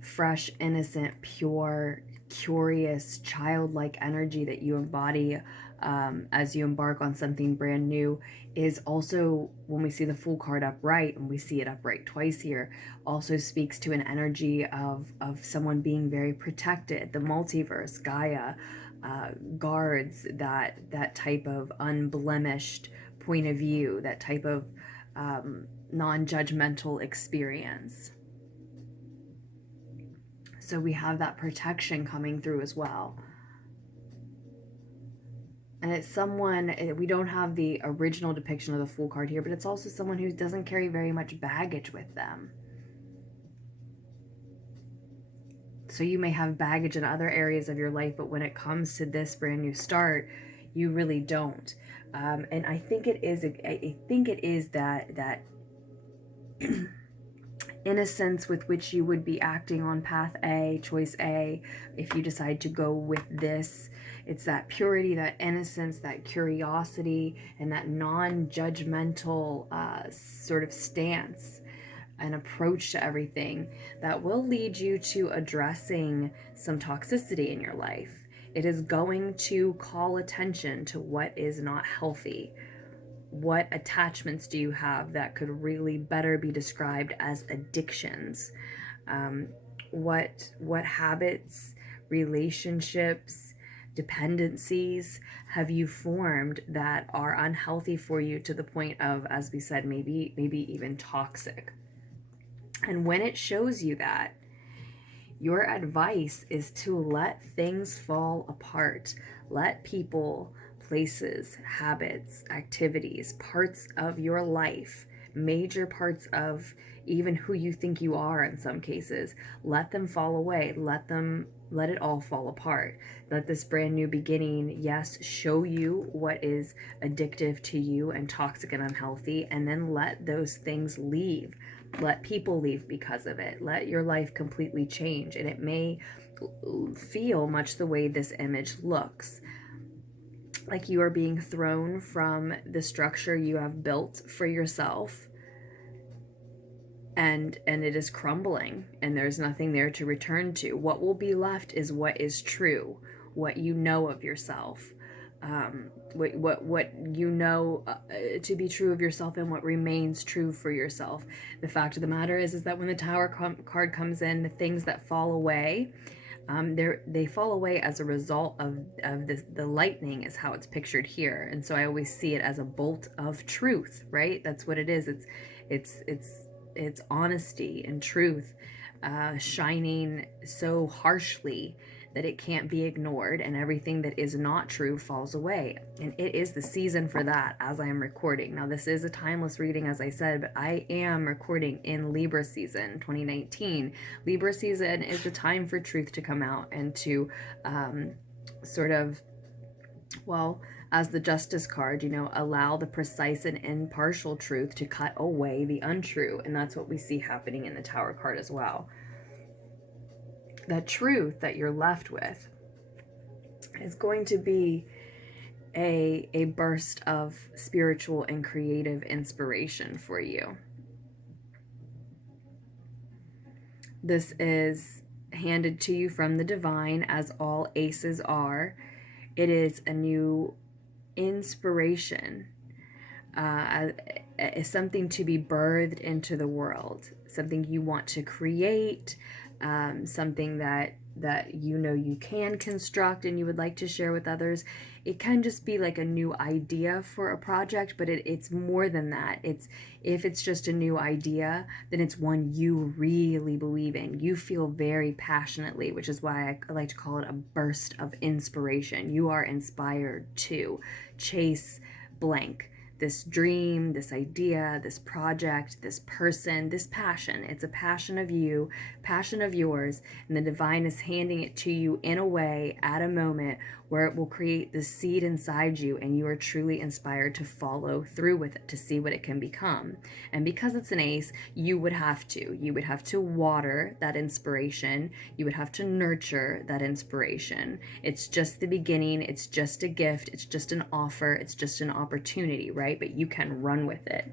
fresh, innocent, pure, curious, childlike energy that you embody as you embark on something brand new is also, when we see the Fool card upright, and we see it upright twice here, also speaks to an energy of someone being very protected. The multiverse, Gaia, guards that type of unblemished point of view, that type of non-judgmental experience. So we have that protection coming through as well. And it's someone, we don't have the original depiction of the Fool card here, but it's also someone who doesn't carry very much baggage with them. So you may have baggage in other areas of your life, but when it comes to this brand new start, you really don't. And I think it is that innocence with which you would be acting on path A, choice A, if you decide to go with this. It's that purity, that innocence, that curiosity, and that non-judgmental sort of stance and approach to everything that will lead you to addressing some toxicity in your life. It is going to call attention to what is not healthy. What attachments do you have that could really better be described as addictions? What habits, relationships, dependencies have you formed that are unhealthy for you, to the point of, as we said, maybe even toxic? And when it shows you that, your advice is to let things fall apart. Let people, places, habits, activities, parts of your life, major parts of even who you think you are in some cases, let them fall away. Let it all fall apart. Let this brand new beginning, yes, show you what is addictive to you and toxic and unhealthy, and then let those things leave. Let people leave because of it. Let your life completely change. And it may feel much the way this image looks, like you are being thrown from the structure you have built for yourself, and it is crumbling, and there's nothing there to return to. What will be left is what is true, what you know of yourself, what you know to be true of yourself, and what remains true for yourself. The fact of the matter is that when the Tower card comes in, the things that fall away, they fall away as a result of the lightning, is how it's pictured here. And so I always see it as a bolt of truth, right? That's what it is. It's honesty and truth shining so harshly that it can't be ignored, and everything that is not true falls away. And it is the season for that as I am recording. Now, this is a timeless reading, as I said, but I am recording in Libra season 2019. Libra season is the time for truth to come out and to sort of, well, as the Justice card, allow the precise and impartial truth to cut away the untrue. And that's what we see happening in the Tower card as well. the truth that you're left with is going to be a burst of spiritual and creative inspiration for you. This is handed to you from the divine, as all aces are. It is a new inspiration, something to be birthed into the world, something you want to create, something that you can construct and you would like to share with others. It can just be like a new idea for a project, but it's more than that. If it's just a new idea, then it's one you really believe in. You feel very passionately, which is why I like to call it a burst of inspiration. You are inspired to chase blank. This dream, this idea, this project, this person, this passion. It's a passion of you, passion of yours, and the divine is handing it to you in a way at a moment where it will create the seed inside you, and you are truly inspired to follow through with it, to see what it can become. And because it's an ace, you would have to water that inspiration. You would have to nurture that inspiration. It's just the beginning. It's just a gift. It's just an offer. It's just an opportunity, right? But you can run with it.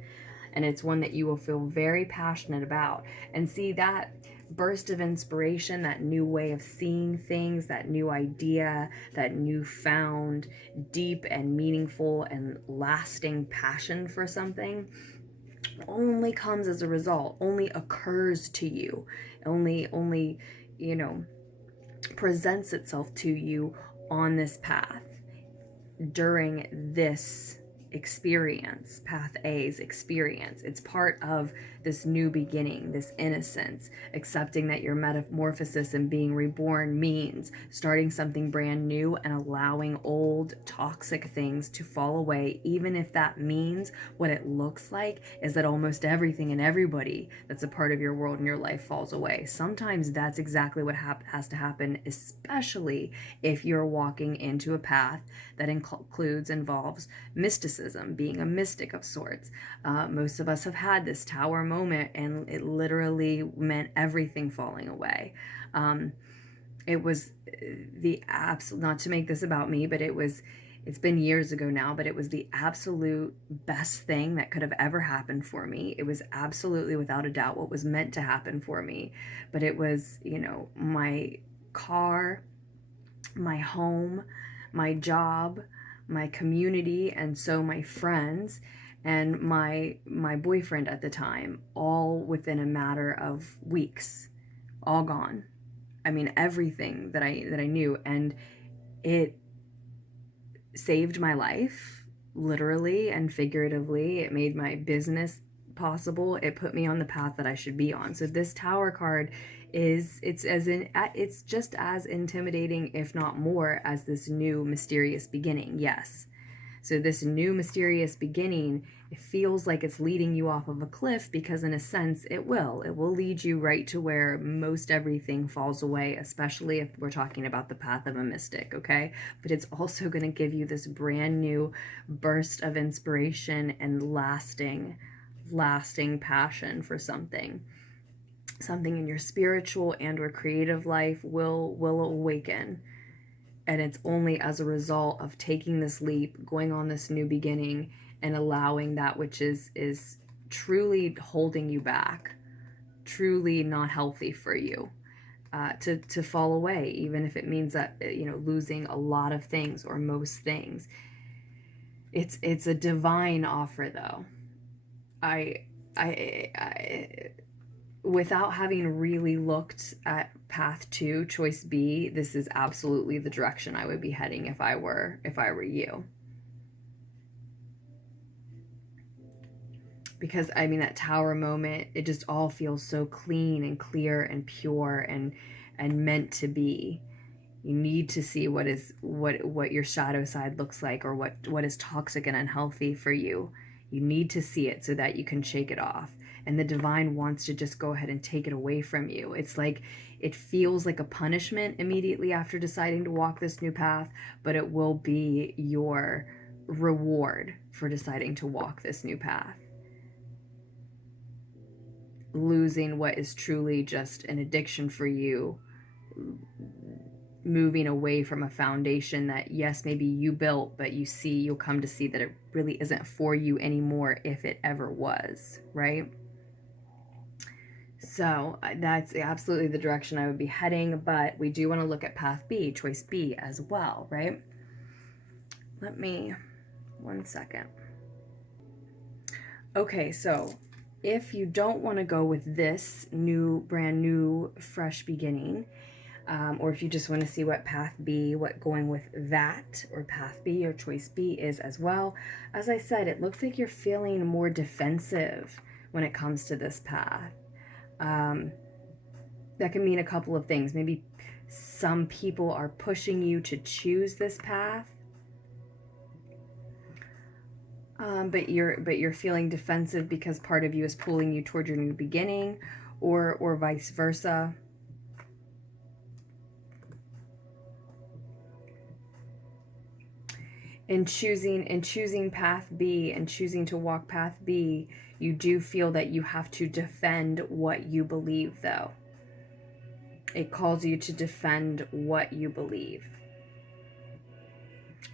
And it's one that you will feel very passionate about. And see that burst of inspiration, that new way of seeing things, that new idea, that newfound deep and meaningful and lasting passion for something only comes as a result, only occurs to you, only presents itself to you on this path during this experience, path A's experience. It's part of this new beginning, this innocence, accepting that your metamorphosis and being reborn means starting something brand new and allowing old toxic things to fall away, even if that means what it looks like is that almost everything and everybody that's a part of your world and your life falls away. Sometimes that's exactly what has to happen, especially if you're walking into a path that involves mysticism, being a mystic of sorts. Most of us have had this tower moment, and it literally meant everything falling away. It was the absolute, not to make this about me, but it's been years ago now, but it was the absolute best thing that could have ever happened for me. It was absolutely, without a doubt, what was meant to happen for me. But it was, my car, my home, my job, my community, and so my friends and my boyfriend at the time, all within a matter of weeks, all gone. I mean, everything that I knew, and it saved my life, literally and figuratively. It made my business possible. It put me on the path that I should be on. So this Tower card it's just as intimidating, if not more, as this new mysterious beginning. Yes. So this new mysterious beginning, it feels like it's leading you off of a cliff, because in a sense it will lead you right to where most everything falls away, especially if we're talking about the path of a mystic, okay? But it's also going to give you this brand new burst of inspiration and lasting passion for something in your spiritual and or creative life will awaken. And it's only as a result of taking this leap, going on this new beginning, and allowing that which is truly holding you back, truly not healthy for you, to fall away, even if it means that, losing a lot of things or most things. It's a divine offer, though. I without having really looked at path 2, choice B, this is absolutely the direction I would be heading if I were you. Because that Tower moment, it just all feels so clean and clear and pure and meant to be. You need to see what your shadow side looks like, or what is toxic and unhealthy for you. You need to see it so that you can shake it off. And the divine wants to just go ahead and take it away from you. It's like, it feels like a punishment immediately after deciding to walk this new path, but it will be your reward for deciding to walk this new path. Losing what is truly just an addiction for you, moving away from a foundation that, yes, maybe you built, but you'll come to see that it really isn't for you anymore if it ever was, right? So that's absolutely the direction I would be heading, but we do want to look at path B, choice B as well, right? Let me, 1 second. Okay, so if you don't want to go with this brand new, fresh beginning, or if you just want to see what path B, what going with that, or path B, or choice B is as well, as I said, it looks like you're feeling more defensive when it comes to this path. That can mean a couple of things. Maybe some people are pushing you to choose this path, but you're feeling defensive because part of you is pulling you toward your new beginning, or vice versa. In choosing path B and choosing to walk path B, you do feel that you have to defend what you believe, though. It calls you to defend what you believe.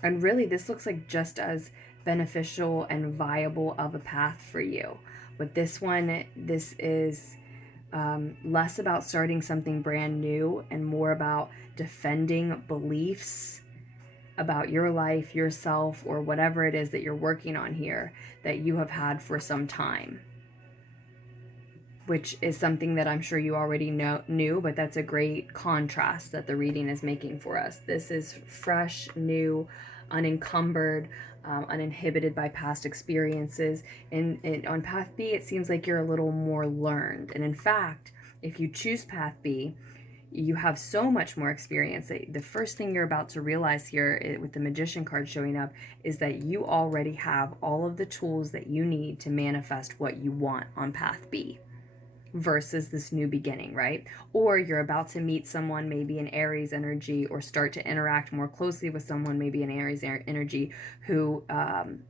And really, this looks like just as beneficial and viable of a path for you. But this one, this is less about starting something brand new and more about defending beliefs about your life, yourself, or whatever it is that you're working on here that you have had for some time. Which is something that I'm sure you already knew, but that's a great contrast that the reading is making for us. This is fresh, new, unencumbered, uninhibited by past experiences. And on path B, it seems like you're a little more learned. And in fact, if you choose path B, you have so much more experience that the first thing you're about to realize here with the Magician card showing up is that you already have all of the tools that you need to manifest what you want on path B versus this new beginning, right? Or you're about to meet someone, maybe an Aries energy, or start to interact more closely with someone, maybe an Aries energy, who and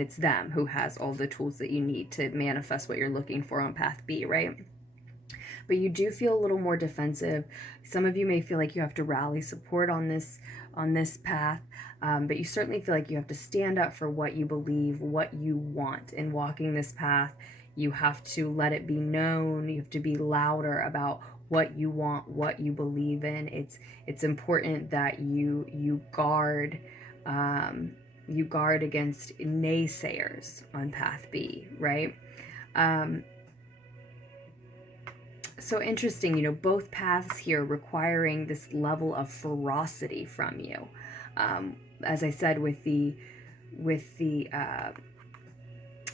it's them who has all the tools that you need to manifest what you're looking for on path B, right? But you do feel a little more defensive. Some of you may feel like you have to rally support on this path, but you certainly feel like you have to stand up for what you believe, what you want in walking this path. You have to let it be known. You have to be louder about what you want, what you believe in. It's important that you guard against naysayers on path B, right? So interesting, both paths here requiring this level of ferocity from you. As I said, with the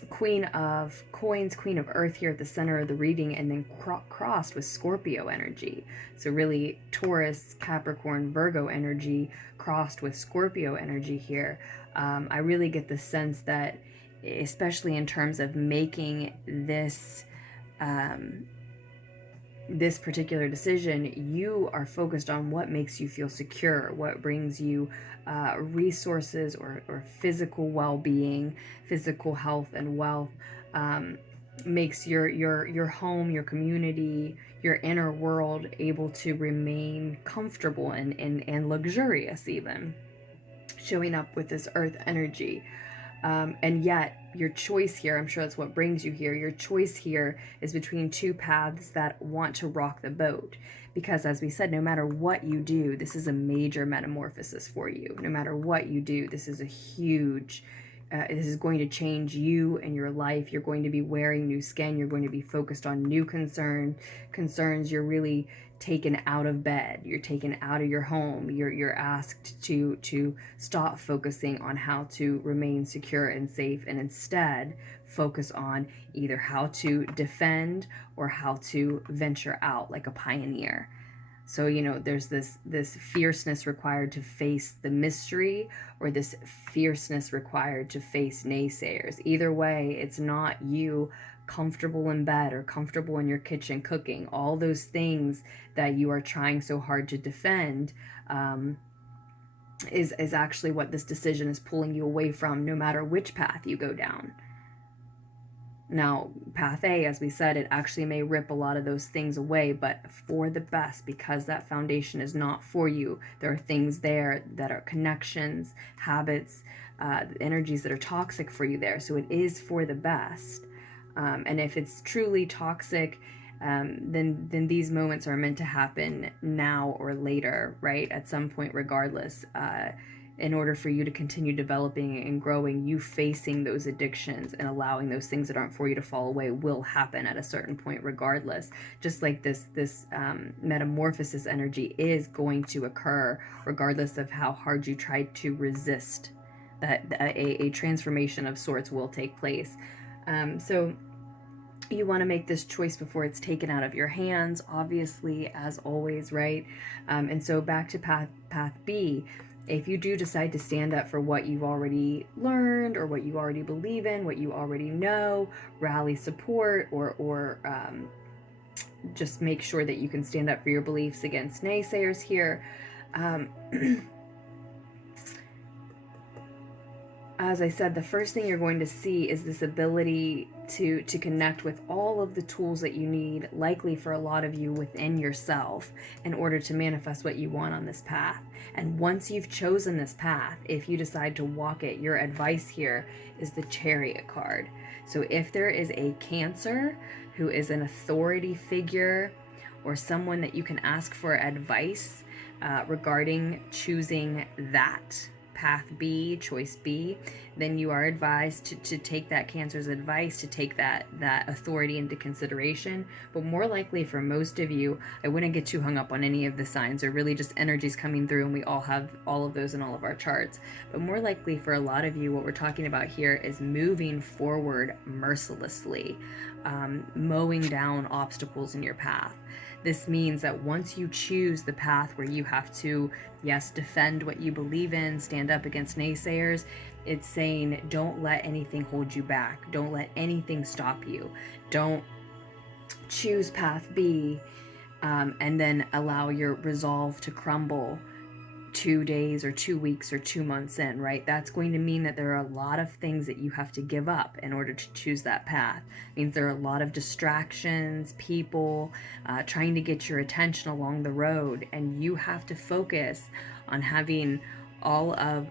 Queen of Coins, Queen of Earth here at the center of the reading, and then crossed with Scorpio energy. So really Taurus, Capricorn, Virgo energy crossed with Scorpio energy here. I really get the sense that, especially in terms of making this this particular decision, you are focused on what makes you feel secure, what brings you resources or physical well-being, physical health and wealth, makes your home, your community, your inner world able to remain comfortable and luxurious, even showing up with this earth energy. And yet your choice here, I'm sure that's what brings you here, your choice here is between two paths that want to rock the boat. Because as we said, no matter what you do, this is a major metamorphosis for you. No matter what you do, this is a huge, this is going to change you and your life. You're going to be wearing new skin. You're going to be focused on new concerns. You're really taken out of bed. You're taken out of your home. You're asked to stop focusing on how to remain secure and safe, and instead focus on either how to defend or how to venture out like a pioneer. So, there's this fierceness required to face the mystery, or this fierceness required to face naysayers. Either way, it's not you comfortable in bed or comfortable in your kitchen cooking. All those things that you are trying so hard to defend is actually what this decision is pulling you away from, no matter which path you go down. Now, path A, as we said, it actually may rip a lot of those things away, but for the best, because that foundation is not for you. There are things there that are connections, habits, energies that are toxic for you there. So it is for the best. And if it's truly toxic, then these moments are meant to happen now or later, right? At some point, regardless. In order for you to continue developing and growing, you facing those addictions and allowing those things that aren't for you to fall away will happen at a certain point regardless. Just like this metamorphosis energy is going to occur regardless of how hard you try to resist. That a transformation of sorts will take place. So you want to make this choice before it's taken out of your hands, obviously, as always, right? And so back to path B. If you do decide to stand up for what you've already learned or what you already believe in, what you already know, rally support, or just make sure that you can stand up for your beliefs against naysayers here. As I said, the first thing you're going to see is this ability to connect with all of the tools that you need, likely for a lot of you within yourself, in order to manifest what you want on this path. And once you've chosen this path, if you decide to walk it, your advice here is the Chariot card. So if there is a Cancer who is an authority figure or someone that you can ask for advice regarding choosing that path B, choice B, then you are advised to take that Cancer's advice, to take that authority into consideration. But more likely for most of you, I wouldn't get too hung up on any of the signs. They're really just energies coming through, and we all have all of those in all of our charts. But more likely for a lot of you, what we're talking about here is moving forward mercilessly, mowing down obstacles in your path. This means that once you choose the path where you have to, yes, defend what you believe in, stand up against naysayers, it's saying don't let anything hold you back. Don't let anything stop you. Don't choose path B and then allow your resolve to crumble 2 days or 2 weeks or 2 months in, right? That's going to mean that there are a lot of things that you have to give up in order to choose that path. It means there are a lot of distractions, people trying to get your attention along the road, and you have to focus on having all of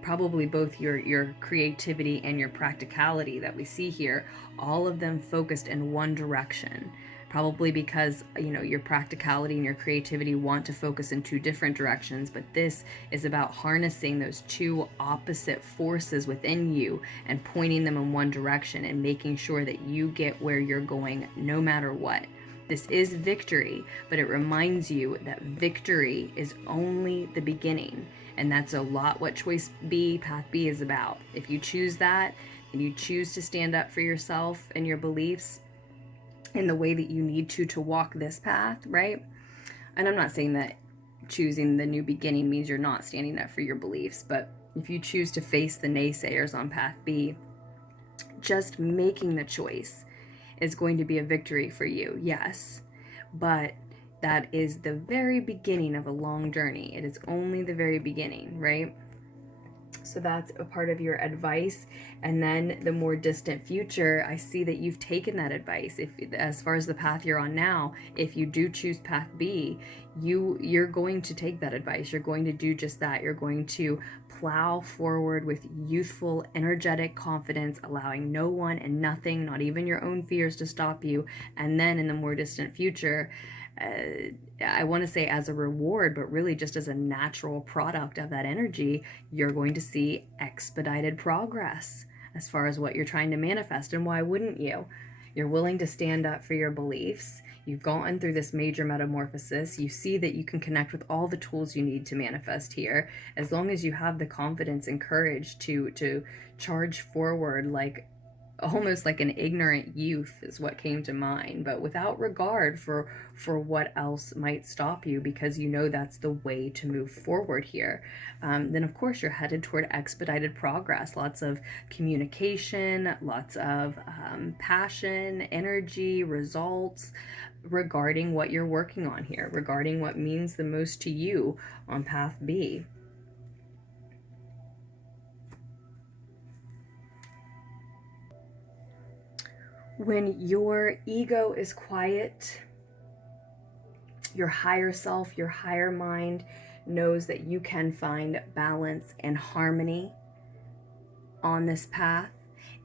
probably both your creativity and your practicality that we see here, all of them focused in one direction. Probably because, your practicality and your creativity want to focus in two different directions, but this is about harnessing those two opposite forces within you and pointing them in one direction and making sure that you get where you're going no matter what. This is victory, but it reminds you that victory is only the beginning, and that's a lot what choice B, path B is about. If you choose that and you choose to stand up for yourself and your beliefs in the way that you need to walk this path, right? And I'm not saying that choosing the new beginning means you're not standing up for your beliefs, but if you choose to face the naysayers on path B, just making the choice is going to be a victory for you, yes, but that is the very beginning of a long journey. It is only the very beginning, right? So that's a part of your advice. And then the more distant future, I see that you've taken that advice. If, as far as the path you're on now, if you do choose path B, you're going to take that advice. You're going to do just that. You're going to plow forward with youthful, energetic confidence, allowing no one and nothing, not even your own fears, to stop you. And then in the more distant future, I want to say as a reward, but really just as a natural product of that energy, you're going to see expedited progress as far as what you're trying to manifest. And why wouldn't you? You're willing to stand up for your beliefs. You've gone through this major metamorphosis. You see that you can connect with all the tools you need to manifest here. As long as you have the confidence and courage to charge forward, like almost like an ignorant youth is what came to mind, but without regard for what else might stop you, because you know that's the way to move forward here. Then of course you're headed toward expedited progress, lots of communication, lots of passion, energy, results regarding what you're working on here, regarding what means the most to you on path B. When your ego is quiet, your higher self, your higher mind knows that you can find balance and harmony on this path.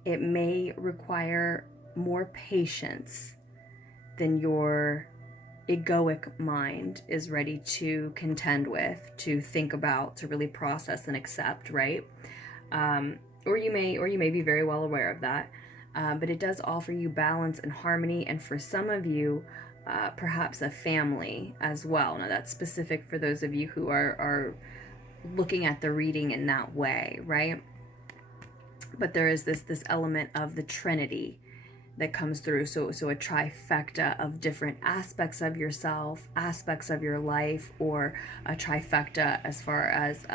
It may require more patience than your egoic mind is ready to contend with, to think about, to really process and accept, right? Or you may be very well aware of that. But it does offer you balance and harmony, and for some of you, perhaps a family as well. Now that's specific for those of you who are looking at the reading in that way, right? But there is this element of the Trinity that comes through. So a trifecta of different aspects of yourself, aspects of your life, or a trifecta as far as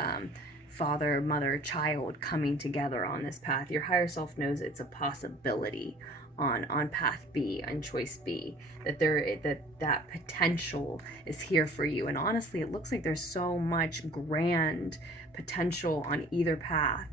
father, mother, child coming together on this path. Your higher self knows it's a possibility on path B, on choice B, that that potential is here for you. And honestly, it looks like there's so much grand potential on either path.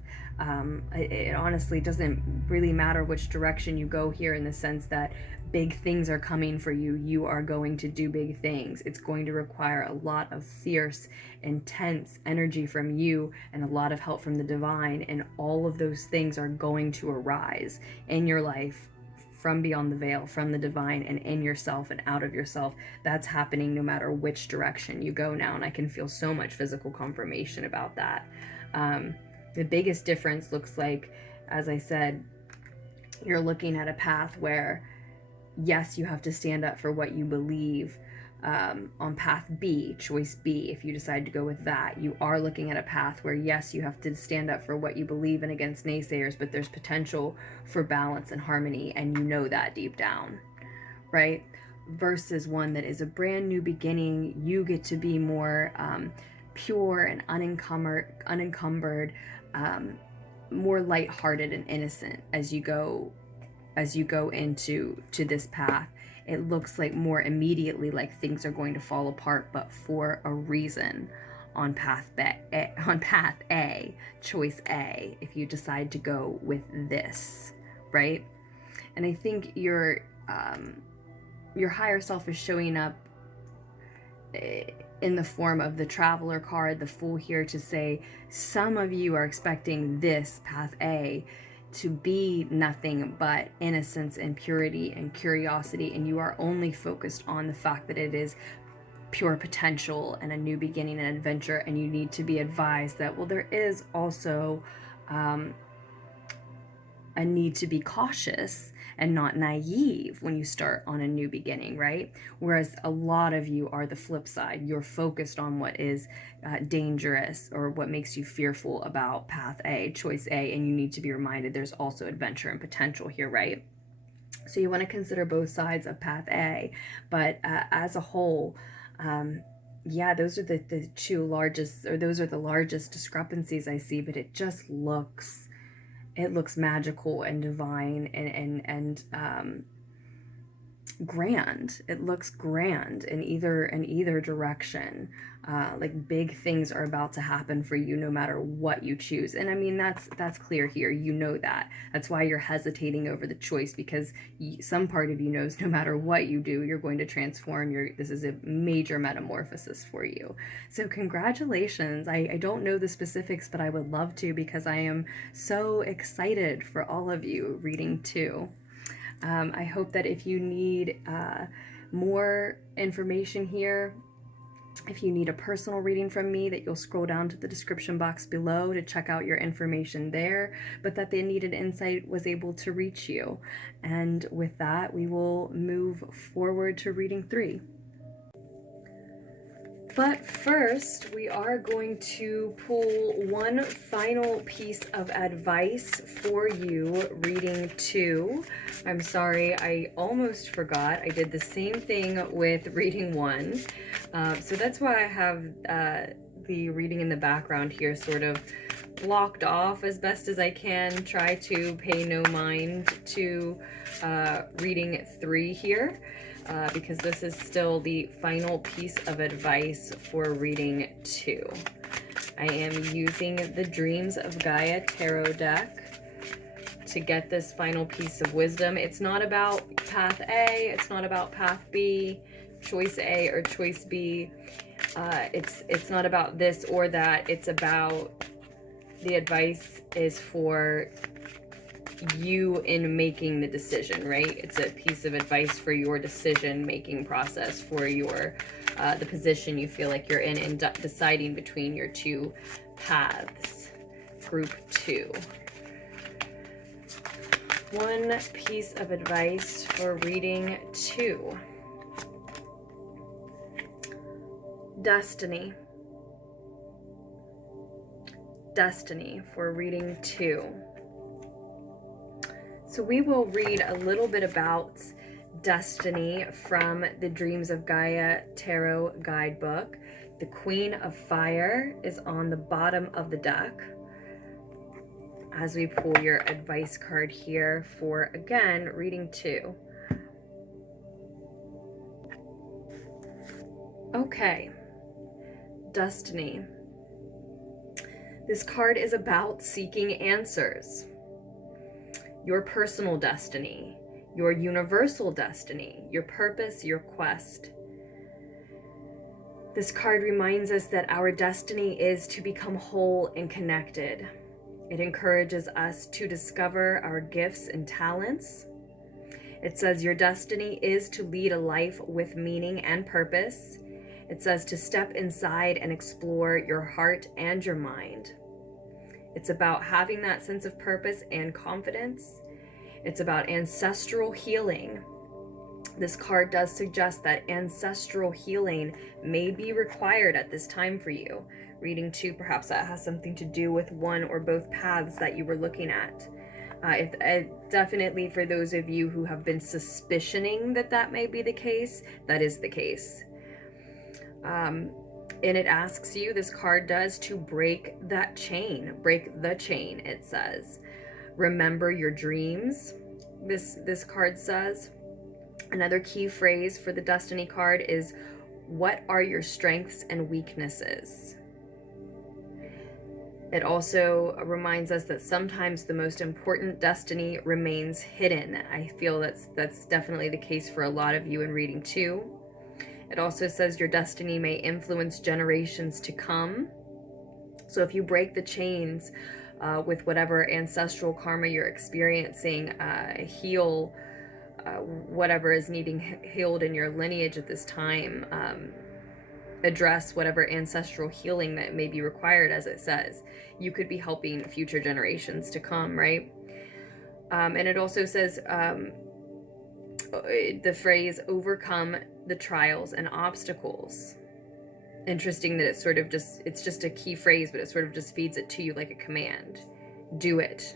It honestly doesn't really matter which direction you go here, in the sense that big things are coming for you. You are going to do big things. It's going to require a lot of fierce, intense energy from you and a lot of help from the divine. And all of those things are going to arise in your life from beyond the veil, from the divine, and in yourself and out of yourself. That's happening no matter which direction you go now. And I can feel so much physical confirmation about that. The biggest difference looks like, as I said, you're looking at a path where, yes, you have to stand up for what you believe. On path B, choice B, if you decide to go with that, you are looking at a path where, yes, you have to stand up for what you believe in against naysayers, but there's potential for balance and harmony, and you know that deep down, right? Versus one that is a brand new beginning. You get to be more pure and unencumbered, more lighthearted and innocent as you go into this path. It looks like more immediately like things are going to fall apart, but for a reason on path A, choice A, if you decide to go with this, right? And I think your higher self is showing up in the form of the Traveler card, the Fool here, to say some of you are expecting this path A to be nothing but innocence and purity and curiosity, and you are only focused on the fact that it is pure potential and a new beginning and adventure. And you need to be advised that, well, there is also a need to be cautious and not naive when you start on a new beginning, right? Whereas a lot of you are the flip side. You're focused on what is dangerous or what makes you fearful about path A, choice A, and you need to be reminded there's also adventure and potential here, right? So you want to consider both sides of path A, but as a whole, yeah, those are the two largest, or those are the largest discrepancies I see, but it just looks magical and divine and grand. It looks grand in either direction. Like big things are about to happen for you no matter what you choose. And I mean, that's clear here. You know that. That's why you're hesitating over the choice, because some part of you knows no matter what you do, you're going to transform. This is a major metamorphosis for you. So congratulations. I don't know the specifics, but I would love to, because I am so excited for all of you reading too. I hope that if you need more information here, if you need a personal reading from me, that you'll scroll down to the description box below to check out your information there, but that the needed insight was able to reach you. And with that, we will move forward to reading 3. But first, we are going to pull one final piece of advice for you, reading 2. I'm sorry, I almost forgot. I did the same thing with reading 1. So that's why I have the reading in the background here sort of blocked off as best as I can. Try to pay no mind to reading 3 here. Because this is still the final piece of advice for reading 2. I am using the Dreams of Gaia tarot deck to get this final piece of wisdom. It's not about path A, it's not about path B, choice A or choice B. It's not about this or that. It's about, the advice is for you in making the decision, right? It's a piece of advice for your decision making process, for your the position you feel like you're in deciding between your two paths. Group 2. One piece of advice for reading 2. Destiny. Destiny for reading 2. So we will read a little bit about destiny from the Dreams of Gaia Tarot Guidebook. The Queen of Fire is on the bottom of the deck. As we pull your advice card here for, again, reading 2. Okay. Destiny. This card is about seeking answers. Your personal destiny, your universal destiny, your purpose, your quest. This card reminds us that our destiny is to become whole and connected. It encourages us to discover our gifts and talents. It says your destiny is to lead a life with meaning and purpose. It says to step inside and explore your heart and your mind. It's about having that sense of purpose and confidence. It's about ancestral healing. This card does suggest that ancestral healing may be required at this time for you. Reading 2, perhaps that has something to do with one or both paths that you were looking at. Definitely for those of you who have been suspicioning that that may be the case, that is the case. And it asks you, this card does, to break that chain, break the chain, it says. Remember your dreams, this card says. Another key phrase for the Destiny card is, what are your strengths and weaknesses? It also reminds us that sometimes the most important destiny remains hidden. I feel that's definitely the case for a lot of you in reading 2. It also says your destiny may influence generations to come. So if you break the chains with whatever ancestral karma you're experiencing, heal whatever is needing healed in your lineage at this time, address whatever ancestral healing that may be required, as it says. You could be helping future generations to come, right? And it also says the phrase, overcome the trials and obstacles. Interesting that it's sort of just, it's just a key phrase, but it sort of just feeds it to you like a command. Do it.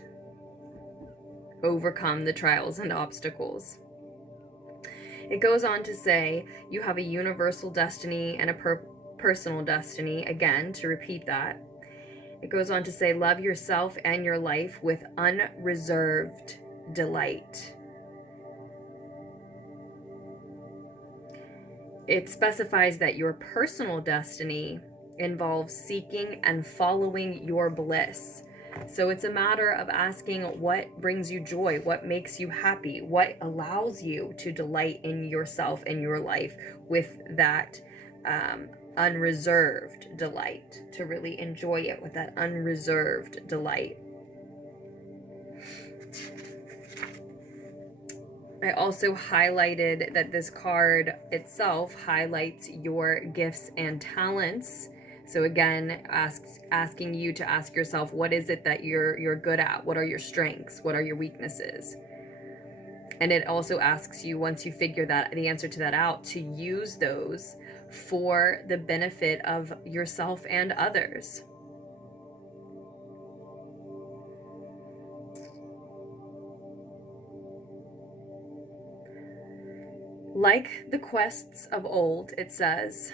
Overcome the trials and obstacles. It goes on to say you have a universal destiny and a personal destiny. Again, to repeat that. It goes on to say love yourself and your life with unreserved delight. It specifies that your personal destiny involves seeking and following your bliss. So it's a matter of asking what brings you joy, what makes you happy, what allows you to delight in yourself and your life with that unreserved delight, to really enjoy it with that unreserved delight. I also highlighted that this card itself highlights your gifts and talents. So again, asking you to ask yourself, what is it that you're good at? What are your strengths? What are your weaknesses? And it also asks you, once you figure the answer to that out, to use those for the benefit of yourself and others. Like the quests of old, it says,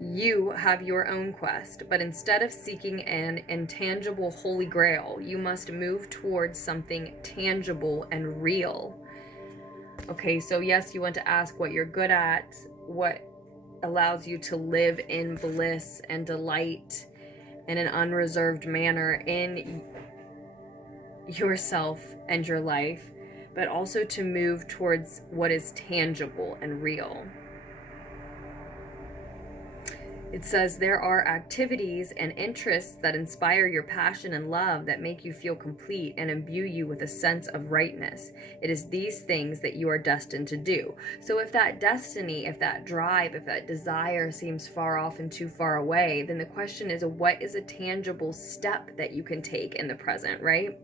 you have your own quest, but instead of seeking an intangible holy grail, you must move towards something tangible and real. Okay, so yes, you want to ask what you're good at, what allows you to live in bliss and delight in an unreserved manner in yourself and your life, but also to move towards what is tangible and real. It says there are activities and interests that inspire your passion and love, that make you feel complete and imbue you with a sense of rightness. It is these things that you are destined to do. So if that destiny, if that drive, if that desire seems far off and too far away, then the question is, what is a tangible step that you can take in the present, right?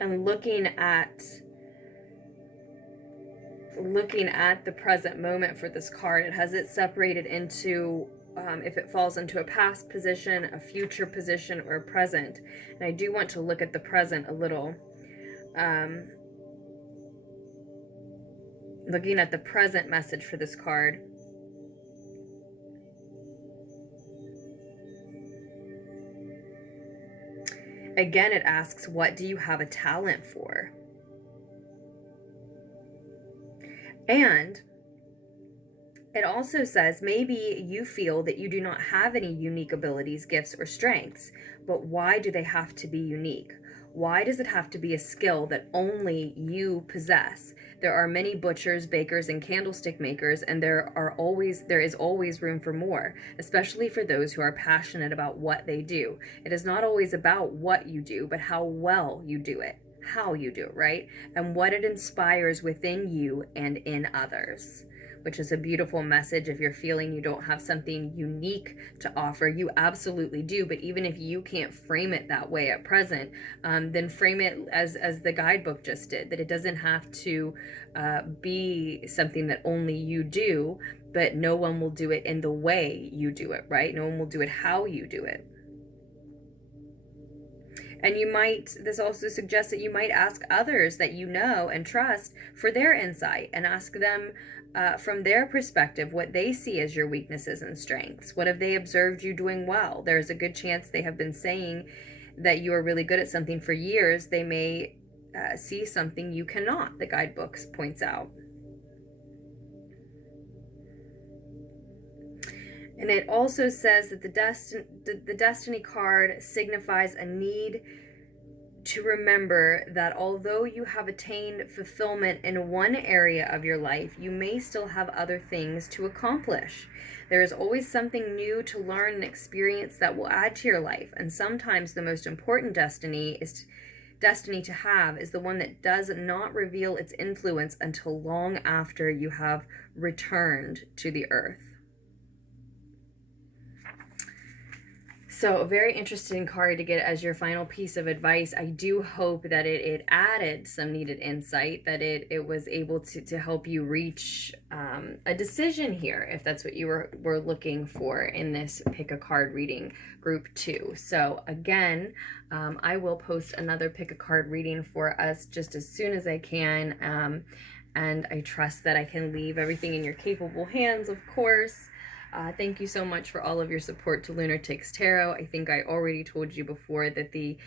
And looking at the present moment for this card, it has it separated into if it falls into a past position, a future position, or a present. And I do want to look at the present a little. Looking at the present message for this card. Again, it asks, what do you have a talent for? And it also says, maybe you feel that you do not have any unique abilities, gifts, or strengths, but why do they have to be unique? Why does it have to be a skill that only you possess? There are many butchers, bakers, and candlestick makers, and there is always room for more, especially for those who are passionate about what they do. It is not always about what you do, but how well you do it, how you do it, right? And what it inspires within you and in others. Which is a beautiful message. If you're feeling you don't have something unique to offer, you absolutely do. But even if you can't frame it that way at present, then frame it as the guidebook just did, that it doesn't have to be something that only you do, but no one will do it in the way you do it, right? No one will do it how you do it. And this also suggests that you might ask others that you know and trust for their insight, and ask them from their perspective what they see as your weaknesses and strengths. What have they observed you doing well? There's a good chance they have been saying that you are really good at something for years. They may see something you cannot, the guidebooks points out. And it also says that the Destiny card signifies a need to remember that although you have attained fulfillment in one area of your life, you may still have other things to accomplish. There is always something new to learn and experience that will add to your life, and sometimes the most important destiny to have is the one that does not reveal its influence until long after you have returned to the earth. So a very interesting card to get as your final piece of advice. I do hope that it added some needed insight, that it was able to help you reach a decision here, if that's what you were looking for in this Pick a Card reading group 2. So again, I will post another Pick a Card reading for us just as soon as I can. And I trust that I can leave everything in your capable hands, of course. Thank you so much for all of your support to Lunatics Tarot. I think I already told you before that the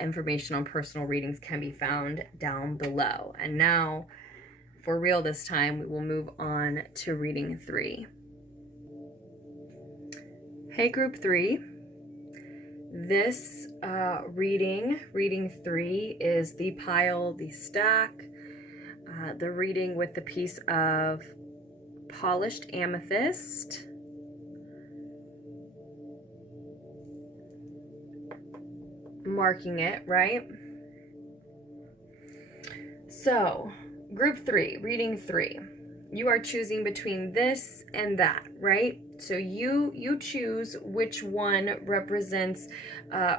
information on personal readings can be found down below. And now, for real this time, we will move on to reading 3. Hey, group 3. This reading 3, is the pile, the stack, the reading with the piece of polished amethyst. Marking it, right? So, group 3, reading 3. You are choosing between this and that, right? So you choose which one represents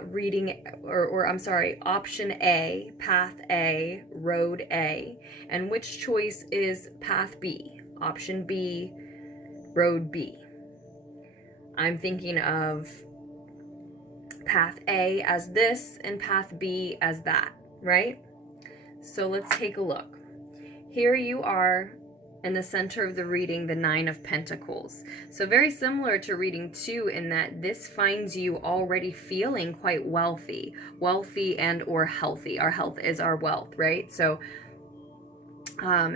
reading, or I'm sorry, option A, path A, road A, and which choice is path B, option B, road B. I'm thinking of path A as this and path B as that, right? So let's take a look. Here you are In the center of the reading, the Nine of Pentacles. So very similar to reading 2 in that this finds you already feeling quite wealthy and or healthy. Our health is our wealth, right? So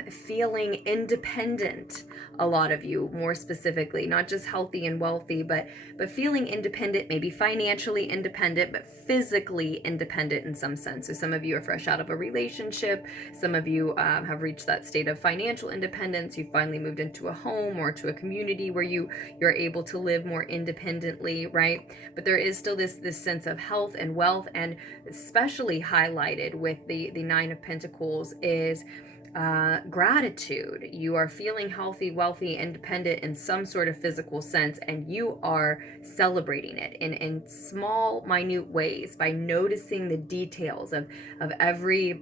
feeling independent, a lot of you, more specifically, not just healthy and wealthy, but feeling independent, maybe financially independent, but physically independent in some sense. So some of you are fresh out of a relationship. Some of you have reached that state of financial independence. You finally moved into a home or to a community where you're able to live more independently, right? But there is still this sense of health and wealth, and especially highlighted with the Nine of Pentacles is gratitude. You are feeling healthy, wealthy, independent in some sort of physical sense, and you are celebrating it in small, minute ways by noticing the details of every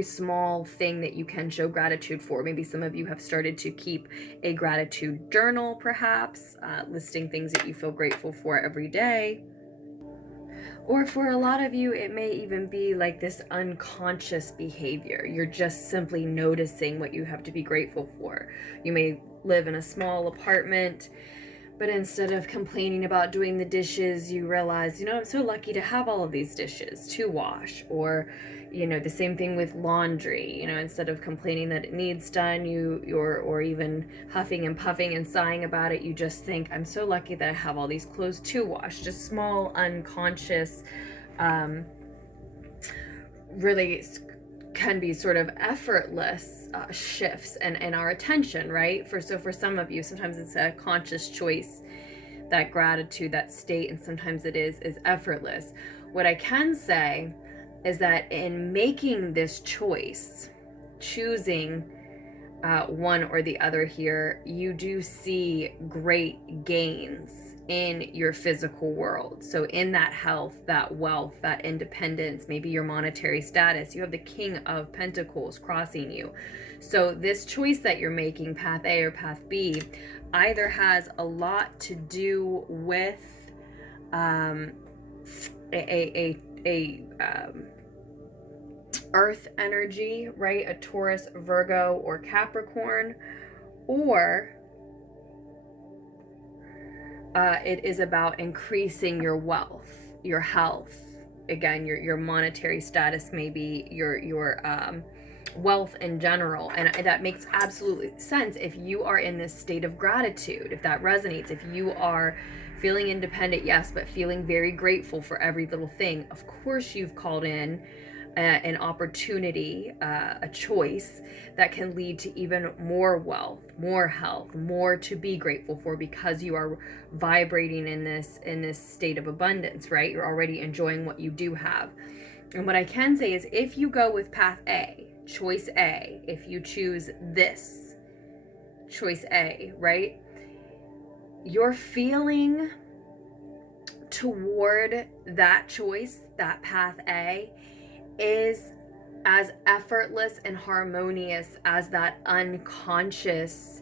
small thing that you can show gratitude for. Maybe some of you have started to keep a gratitude journal, perhaps, listing things that you feel grateful for every day. Or for a lot of you, it may even be like this unconscious behavior. You're just simply noticing what you have to be grateful for. You may live in a small apartment, but instead of complaining about doing the dishes, you realize, I'm so lucky to have all of these dishes to wash. Or, the same thing with laundry. Instead of complaining that it needs done, or even huffing and puffing and sighing about it, you just think, I'm so lucky that I have all these clothes to wash. Just small, unconscious, really can be sort of effortless shifts in our attention, right? For some of you, sometimes it's a conscious choice, that gratitude, that state, and sometimes it is effortless. What I can say is that in making this choice, choosing one or the other here, you do see great gains in your physical world. So in that health, that wealth, that independence, maybe your monetary status, you have the King of Pentacles crossing you. So this choice that you're making, path A or path B, either has a lot to do with earth energy, right? A Taurus, Virgo, or Capricorn, or it is about increasing your wealth, your health, again, your monetary status, maybe your wealth in general. And that makes absolute sense if you are in this state of gratitude, if that resonates, if you are feeling independent, yes, but feeling very grateful for every little thing. Of course, you've called in an opportunity, a choice that can lead to even more wealth, more health, more to be grateful for, because you are vibrating in this state of abundance, right? You're already enjoying what you do have. And what I can say is, if you go with path A, choice A, if you choose this, choice A, right? You're feeling toward that choice, that path A, is as effortless and harmonious as that unconscious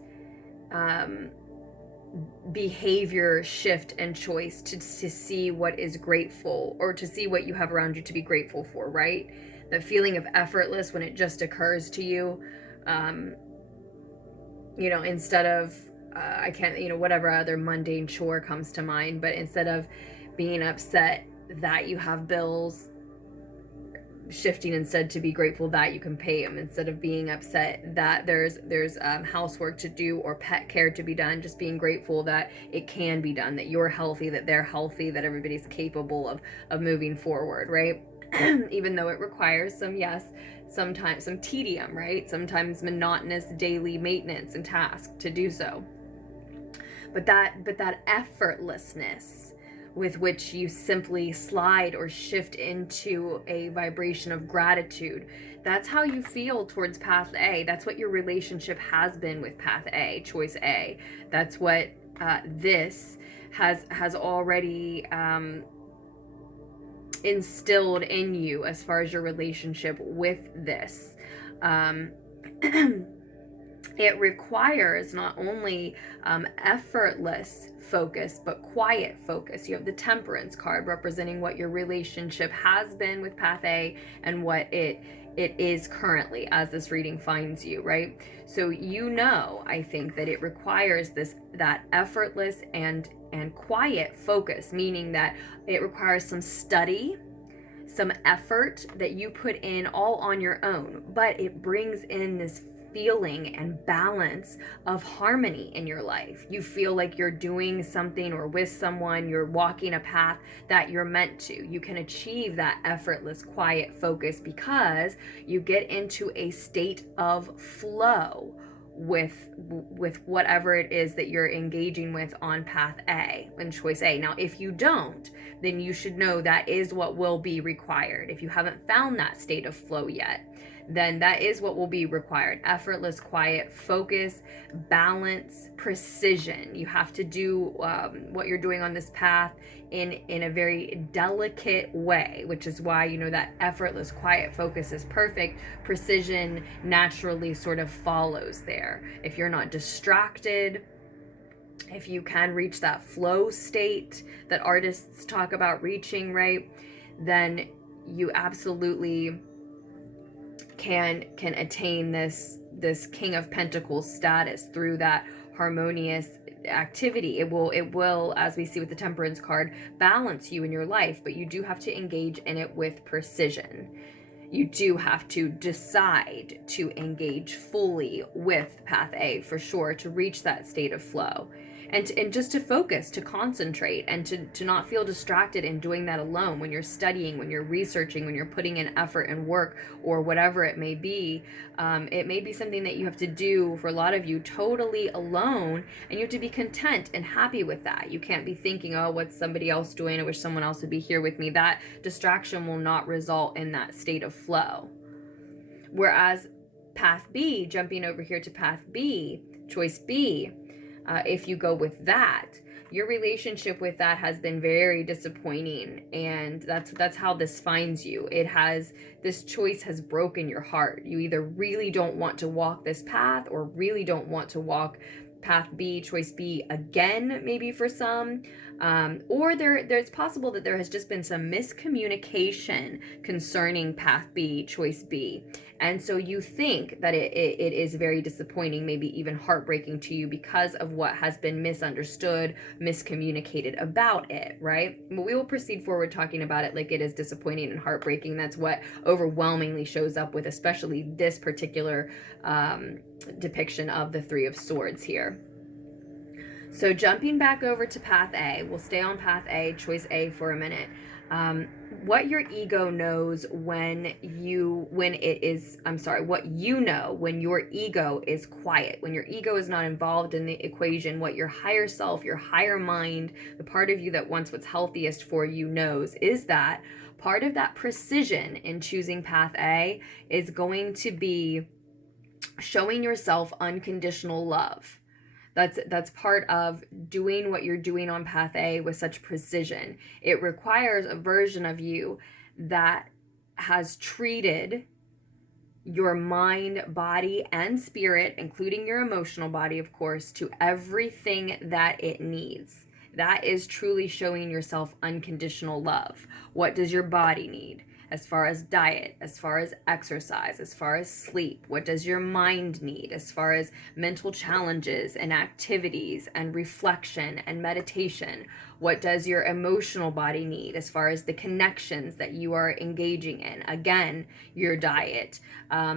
behavior shift and choice to see what is grateful, or to see what you have around you to be grateful for, right? The feeling of effortless when it just occurs to you, instead of I can't, whatever other mundane chore comes to mind, but instead of being upset that you have bills, shifting instead to be grateful that you can pay them, instead of being upset that there's housework to do or pet care to be done, just being grateful that it can be done, that you're healthy, that they're healthy, that everybody's capable of moving forward, right? Even though it requires sometimes some tedium, right? Sometimes monotonous daily maintenance and task to do so. But that effortlessness with which you simply slide or shift into a vibration of gratitude, that's how you feel towards path A. That's what your relationship has been with path A, choice A. That's what this has already instilled in you as far as your relationship with this. It requires not only effortless focus, but quiet focus. You have the Temperance card representing what your relationship has been with path A and what it it is currently as this reading finds you, right? So you know, I think that it requires that effortless and quiet focus, meaning that it requires some study, some effort that you put in all on your own, but it brings in this feeling and balance of harmony in your life. You feel like you're doing something or with someone, you're walking a path that you're meant to. You can achieve that effortless, quiet focus because you get into a state of flow with whatever it is that you're engaging with on path A, in choice A. Now, if you don't, then you should know that is what will be required. If you haven't found that state of flow yet, then that is what will be required. Effortless, quiet, focus, balance, precision. You have to do what you're doing on this path in a very delicate way, which is why, you know, that effortless, quiet focus is perfect. Precision naturally sort of follows there. If you're not distracted, if you can reach that flow state that artists talk about reaching, right, then you absolutely can attain this King of Pentacles status through that harmonious activity. It will, as we see with the Temperance card, balance you in your life, but you do have to engage in it with precision. You do have to decide to engage fully with path A for sure to reach that state of flow. And just to focus, to concentrate, and to not feel distracted in doing that alone when you're studying, when you're researching, when you're putting in effort and work, or whatever it may be. It may be something that you have to do, for a lot of you, totally alone, and you have to be content and happy with that. You can't be thinking, oh, what's somebody else doing? I wish someone else would be here with me. That distraction will not result in that state of flow. Whereas path B, jumping over here to path B, choice B, if you go with that, your relationship with that has been very disappointing, and that's how this finds you. This choice has broken your heart. You either really don't want to walk this path or really don't want to walk path B, choice B again, maybe for some, or there's possible that there has just been some miscommunication concerning path B, choice B, and so you think that it is very disappointing, maybe even heartbreaking to you because of what has been misunderstood, miscommunicated about it, right? But we will proceed forward talking about it like it is disappointing and heartbreaking. That's what overwhelmingly shows up with especially this particular depiction of the Three of Swords here. So jumping back over to path A, we'll stay on path A, choice A for a minute. What your ego knows what you know when your ego is quiet, when your ego is not involved in the equation, what your higher self, your higher mind, the part of you that wants what's healthiest for you knows is that part of that precision in choosing path A is going to be showing yourself unconditional love. That's part of doing what you're doing on path A with such precision. It requires a version of you that has treated your mind, body, and spirit, including your emotional body, of course, to everything that it needs. That is truly showing yourself unconditional love. What does your body need? As far as diet, as far as exercise, as far as sleep? What does your mind need as far as mental challenges and activities and reflection and meditation? What does your emotional body need as far as the connections that you are engaging in? Again, your diet,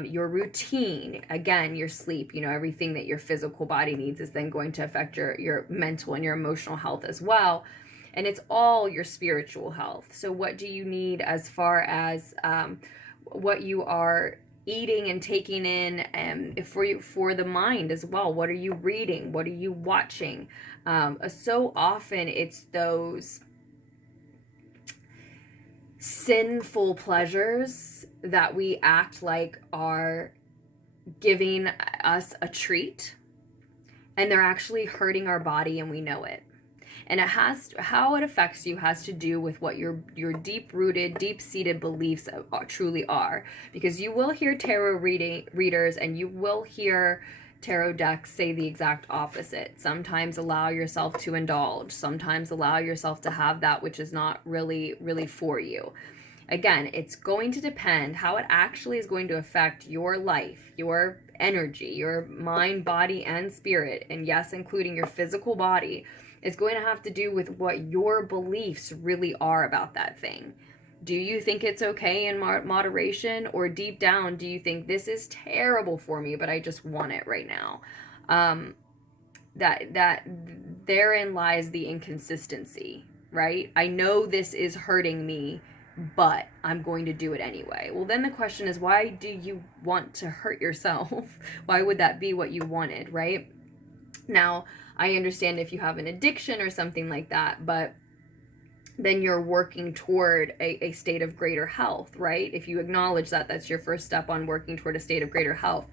your routine, again, your sleep, everything that your physical body needs is then going to affect your mental and your emotional health as well. And it's all your spiritual health. So what do you need as far as what you are eating and taking in, for the mind as well? What are you reading? What are you watching? So often it's those sinful pleasures that we act like are giving us a treat, and they're actually hurting our body, and we know it. And how it affects you has to do with what your deep-rooted, deep-seated beliefs truly are. Because you will hear tarot readers and you will hear tarot decks say the exact opposite. Sometimes allow yourself to indulge. Sometimes allow yourself to have that which is not really, really for you. Again, it's going to depend how it actually is going to affect your life, your energy, your mind, body, and spirit, and yes, including your physical body. It's going to have to do with what your beliefs really are about that thing. Do you think it's okay in moderation, or deep down, do you think this is terrible for me, but I just want it right now? That therein lies the inconsistency, right? I know this is hurting me, but I'm going to do it anyway. Well, then the question is, why do you want to hurt yourself? Why would that be what you wanted, right? Now, I understand if you have an addiction or something like that, but then you're working toward a state of greater health, right? If you acknowledge that, that's your first step on working toward a state of greater health.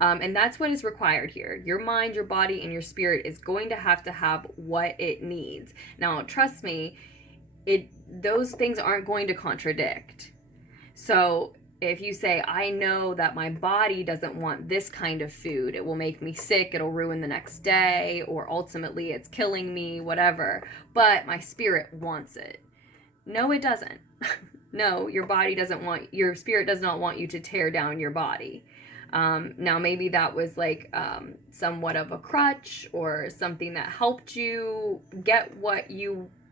And that's what is required here. Your mind, your body, and your spirit is going to have what it needs. Now, trust me, those things aren't going to contradict. So if you say, I know that my body doesn't want this kind of food, it will make me sick, it'll ruin the next day, or ultimately it's killing me, whatever, but my spirit wants it. No, it doesn't. No, your spirit does not want you to tear down your body. Now maybe that was like somewhat of a crutch or something that helped you get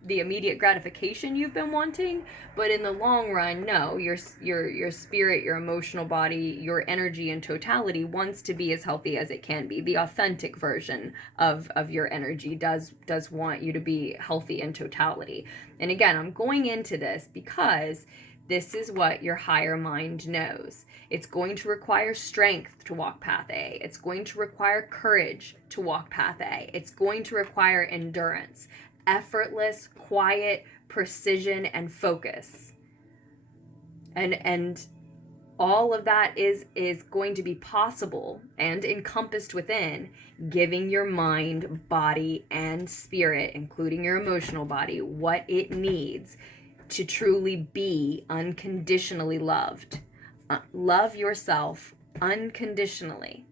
the immediate gratification you've been wanting, but in the long run, no, your spirit, your emotional body, your energy in totality wants to be as healthy as it can be. The authentic version of your energy does want you to be healthy in totality. And again, I'm going into this because this is what your higher mind knows. It's going to require strength to walk path A. It's going to require courage to walk path A. It's going to require endurance, effortless, quiet precision and focus. And all of that is going to be possible and encompassed within giving your mind, body, and spirit, including your emotional body, what it needs to truly be unconditionally loved. Love yourself unconditionally.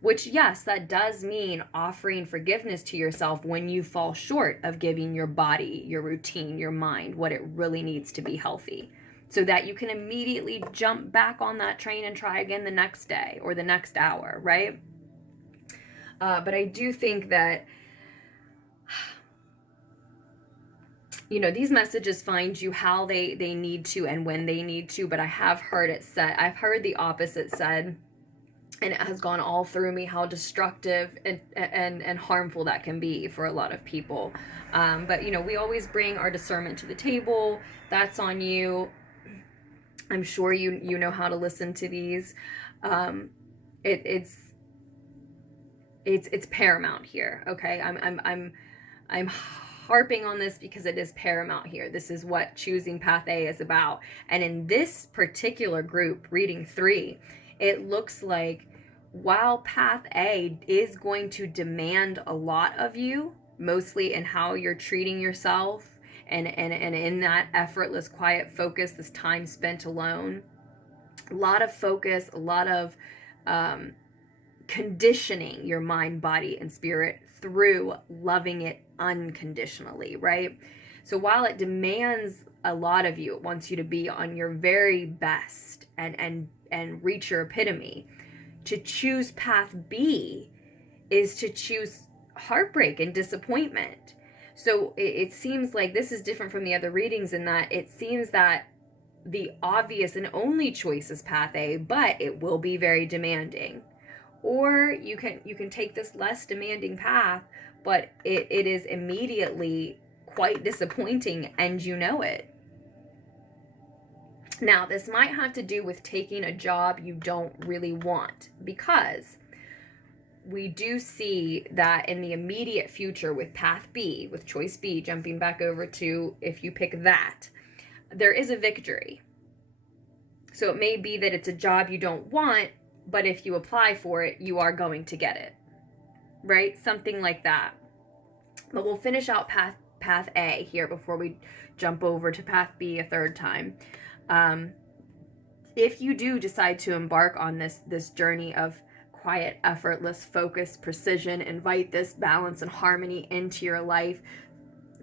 Which, yes, that does mean offering forgiveness to yourself when you fall short of giving your body, your routine, your mind what it really needs to be healthy, so that you can immediately jump back on that train and try again the next day or the next hour, right? But I do think that, these messages find you how they need to and when they need to, but I have heard it said, I've heard the opposite said, and it has gone all through me how destructive and harmful that can be for a lot of people. But, we always bring our discernment to the table. That's on you. I'm sure you know how to listen to these. It's paramount here, okay? I'm harping on this because it is paramount here. This is what choosing path A is about. And in this particular group, reading 3, it looks like while path A is going to demand a lot of you, mostly in how you're treating yourself and in that effortless, quiet focus, this time spent alone, a lot of focus, a lot of conditioning your mind, body, and spirit through loving it unconditionally, right? So while it demands a lot of you, it wants you to be on your very best and reach your epitome. To choose path B is to choose heartbreak and disappointment. So it seems like this is different from the other readings in that it seems that the obvious and only choice is path A, but it will be very demanding. Or you can take this less demanding path, but it is immediately quite disappointing and you know it. Now, this might have to do with taking a job you don't really want, because we do see that in the immediate future with path B, with choice B, jumping back over to if you pick that, there is a victory. So it may be that it's a job you don't want, but if you apply for it, you are going to get it, right? Something like that. But we'll finish out path A here before we jump over to path B a third time. If you do decide to embark on this journey of quiet, effortless, focused precision, invite this balance and harmony into your life,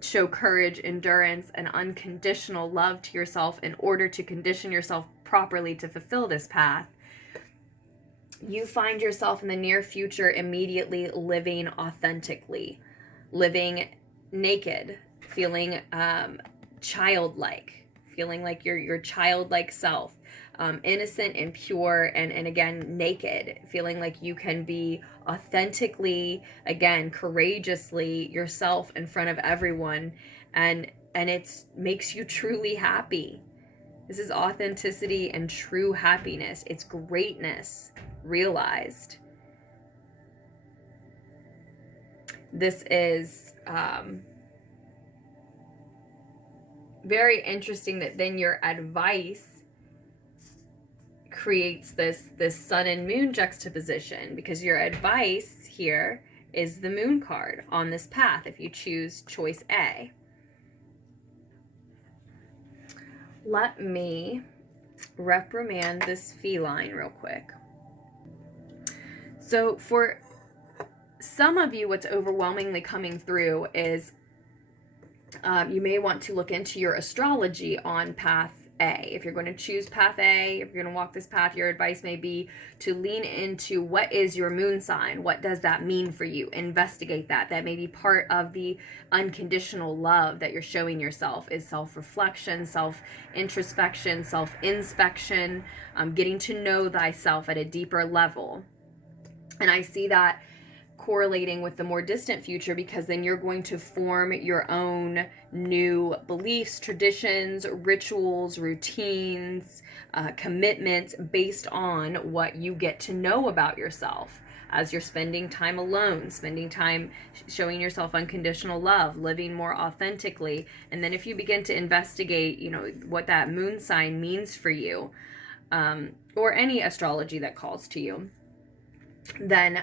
show courage, endurance, and unconditional love to yourself in order to condition yourself properly to fulfill this path, you find yourself in the near future immediately living authentically, living naked, feeling childlike, feeling like your childlike self, innocent and pure, and again, naked, feeling like you can be authentically, again, courageously yourself in front of everyone, and it makes you truly happy. This is authenticity and true happiness. It's greatness realized. This is very interesting that then your advice creates this sun and moon juxtaposition, because your advice here is the moon card on this path if you choose choice A. Let me reprimand this feline real quick. So for some of you, what's overwhelmingly coming through is you may want to look into your astrology on path A. If you're going to choose path A, if you're going to walk this path, your advice may be to lean into what is your moon sign? What does that mean for you? Investigate that. That may be part of the unconditional love that you're showing yourself, is self-reflection, self-introspection, self-inspection, getting to know thyself at a deeper level. And I see that correlating with the more distant future, because then you're going to form your own new beliefs, traditions, rituals, routines, commitments based on what you get to know about yourself as you're spending time alone, spending time showing yourself unconditional love, living more authentically. And then if you begin to investigate, what that moon sign means for you, or any astrology that calls to you, then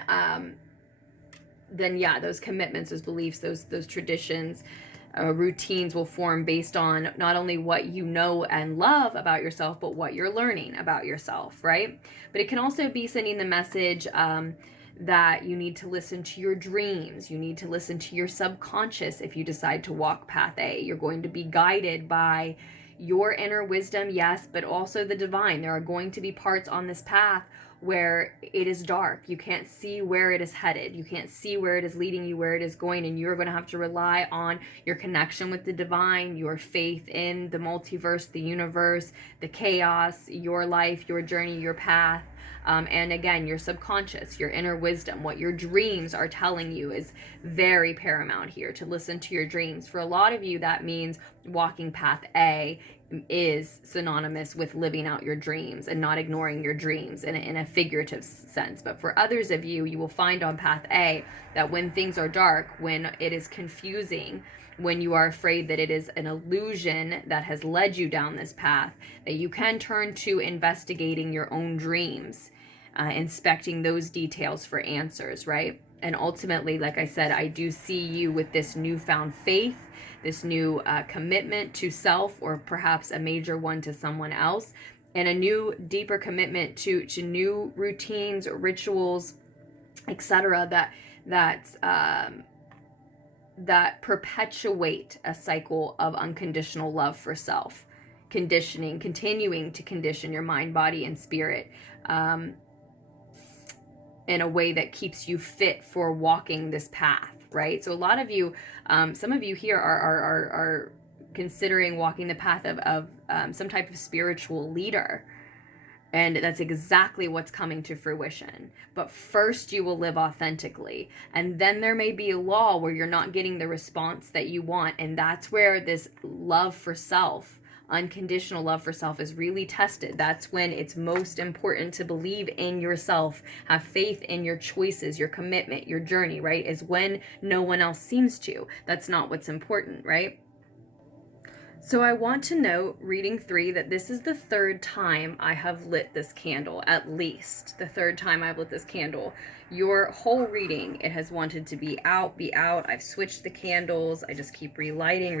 yeah, those commitments, those beliefs, those traditions, routines will form based on not only what you know and love about yourself, but what you're learning about yourself, right? But it can also be sending the message that you need to listen to your dreams. You need to listen to your subconscious if you decide to walk path A. You're going to be guided by your inner wisdom, yes, but also the divine. There are going to be parts on this path where it is dark. You can't see where it is headed. You can't see where it is leading you, where it is going, and you're going to have to rely on your connection with the divine, your faith in the multiverse, the universe, the chaos, your life, your journey, your path. And again, your subconscious, your inner wisdom, what your dreams are telling you is very paramount here, to listen to your dreams. For a lot of you, that means walking path A is synonymous with living out your dreams and not ignoring your dreams in a figurative sense. But for others of you, you will find on path A that when things are dark, when it is confusing, when you are afraid that it is an illusion that has led you down this path, that you can turn to investigating your own dreams, inspecting those details for answers, right? And ultimately, like I said, I do see you with this newfound faith, this new commitment to self, or perhaps a major one to someone else, and a new, deeper commitment to new routines, rituals, etc. that perpetuate a cycle of unconditional love for self, continuing to condition your mind, body, and spirit in a way that keeps you fit for walking this path, right? So a lot of you, some of you here are considering walking the path of some type of spiritual leader. And that's exactly what's coming to fruition. But first you will live authentically. And then there may be a law where you're not getting the response that you want. And that's where this love for self, unconditional love for self, is really tested. That's when it's most important to believe in yourself, have faith in your choices, your commitment, your journey, right? Is when no one else seems to. That's not what's important, right? So I want to note, reading 3, that this is the third time I have lit this candle, at least the third time I've lit this candle. Your whole reading, it has wanted to be out. I've switched the candles. I just keep relighting.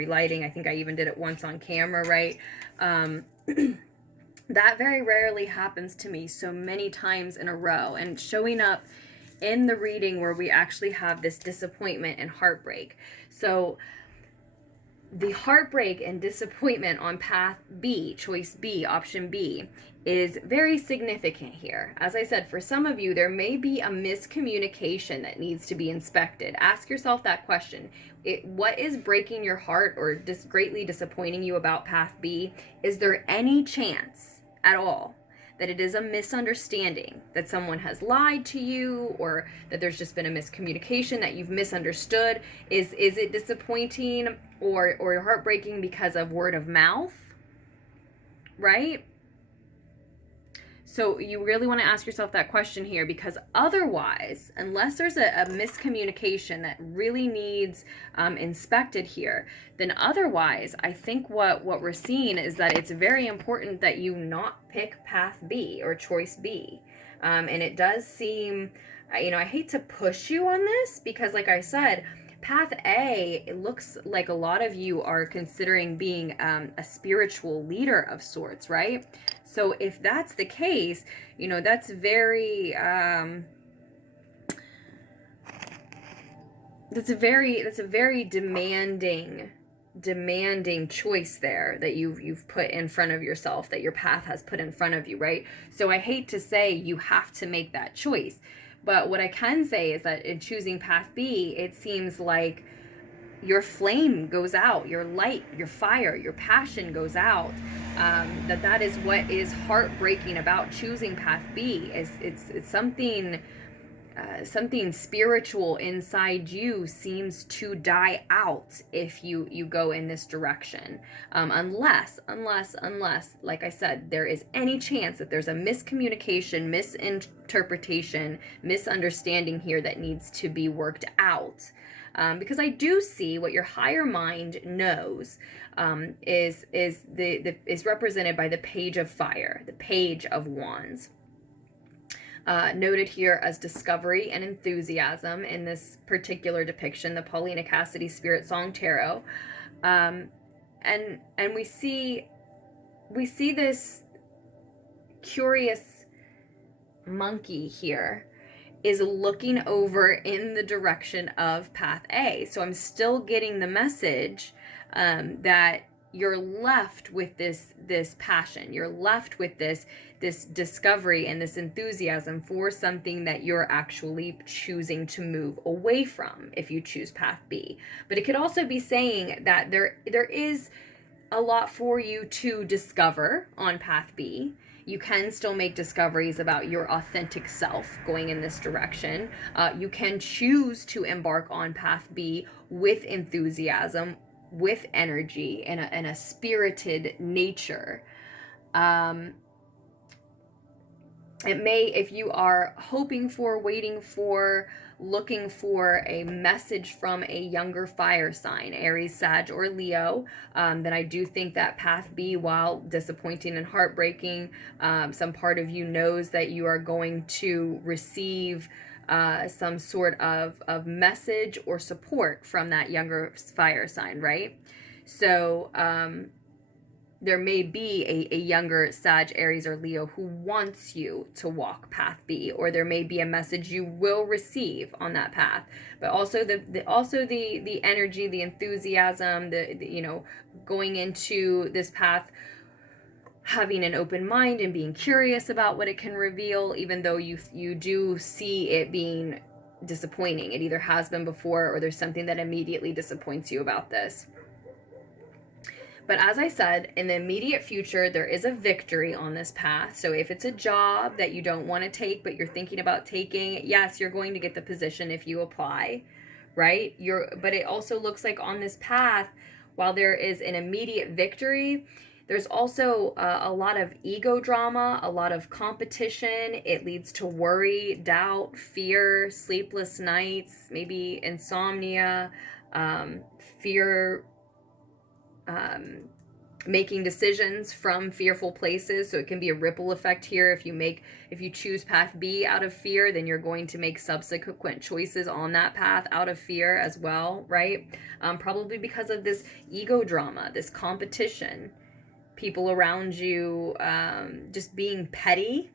I think I even did it once on camera, right? That very rarely happens to me so many times in a row, and showing up in the reading where we actually have this disappointment and heartbreak. So the heartbreak and disappointment on path B, choice B, option B, is very significant here. As I said, for some of you, there may be a miscommunication that needs to be inspected. Ask yourself that question. What is breaking your heart or greatly disappointing you about path B? Is there any chance at all that it is a misunderstanding, that someone has lied to you, or that there's just been a miscommunication, that you've misunderstood? Is it disappointing or heartbreaking because of word of mouth, right? So you really want to ask yourself that question here, because otherwise, unless there's a miscommunication that really needs inspected here, then otherwise, I think what we're seeing is that it's very important that you not pick path B or choice B. And it does seem, I hate to push you on this, because like I said, path A, it looks like a lot of you are considering being a spiritual leader of sorts, right? So if that's the case, that's very that's a very demanding choice there that you've put in front of yourself, that your path has put in front of you, right? So I hate to say you have to make that choice, but what I can say is that in choosing path B, it seems like your flame goes out, your light, your fire, your passion goes out. That is what is heartbreaking about choosing path B. It's something spiritual inside you seems to die out if you go in this direction, unless, like I said, there is any chance that there's a miscommunication, misinterpretation, misunderstanding here that needs to be worked out. Because I do see what your higher mind knows is represented by the Page of Fire, the Page of Wands. Noted here as discovery and enthusiasm in this particular depiction, the Paulina Cassidy SpirtSong Tarot. And we see this curious monkey here is looking over in the direction of path A. So I'm still getting the message that you're left with this passion. You're left with this discovery and this enthusiasm for something that you're actually choosing to move away from if you choose path B. But it could also be saying that there is a lot for you to discover on path B. You can still make discoveries about your authentic self going in this direction. You can choose to embark on path B with enthusiasm, with energy, and a spirited nature. It may, if you are hoping for, waiting for, looking for a message from a younger fire sign, Aries, Sag, or Leo, then I do think that path B, while disappointing and heartbreaking, some part of you knows that you are going to receive some sort of message or support from that younger fire sign, right? So there may be a younger Sag, Aries, or Leo who wants you to walk path B, or there may be a message you will receive on that path. But also the energy, the enthusiasm, the going into this path, having an open mind and being curious about what it can reveal, even though you do see it being disappointing. It either has been before, or there's something that immediately disappoints you about this. But as I said, in the immediate future, there is a victory on this path. So if it's a job that you don't want to take, but you're thinking about taking, yes, you're going to get the position if you apply, right? But it also looks like on this path, while there is an immediate victory, there's also a lot of ego drama, a lot of competition. It leads to worry, doubt, fear, sleepless nights, maybe insomnia, fear, making decisions from fearful places. So it can be a ripple effect here. If you choose path B out of fear, then you're going to make subsequent choices on that path out of fear as well, right? Probably because of this ego drama, this competition, people around you just being petty,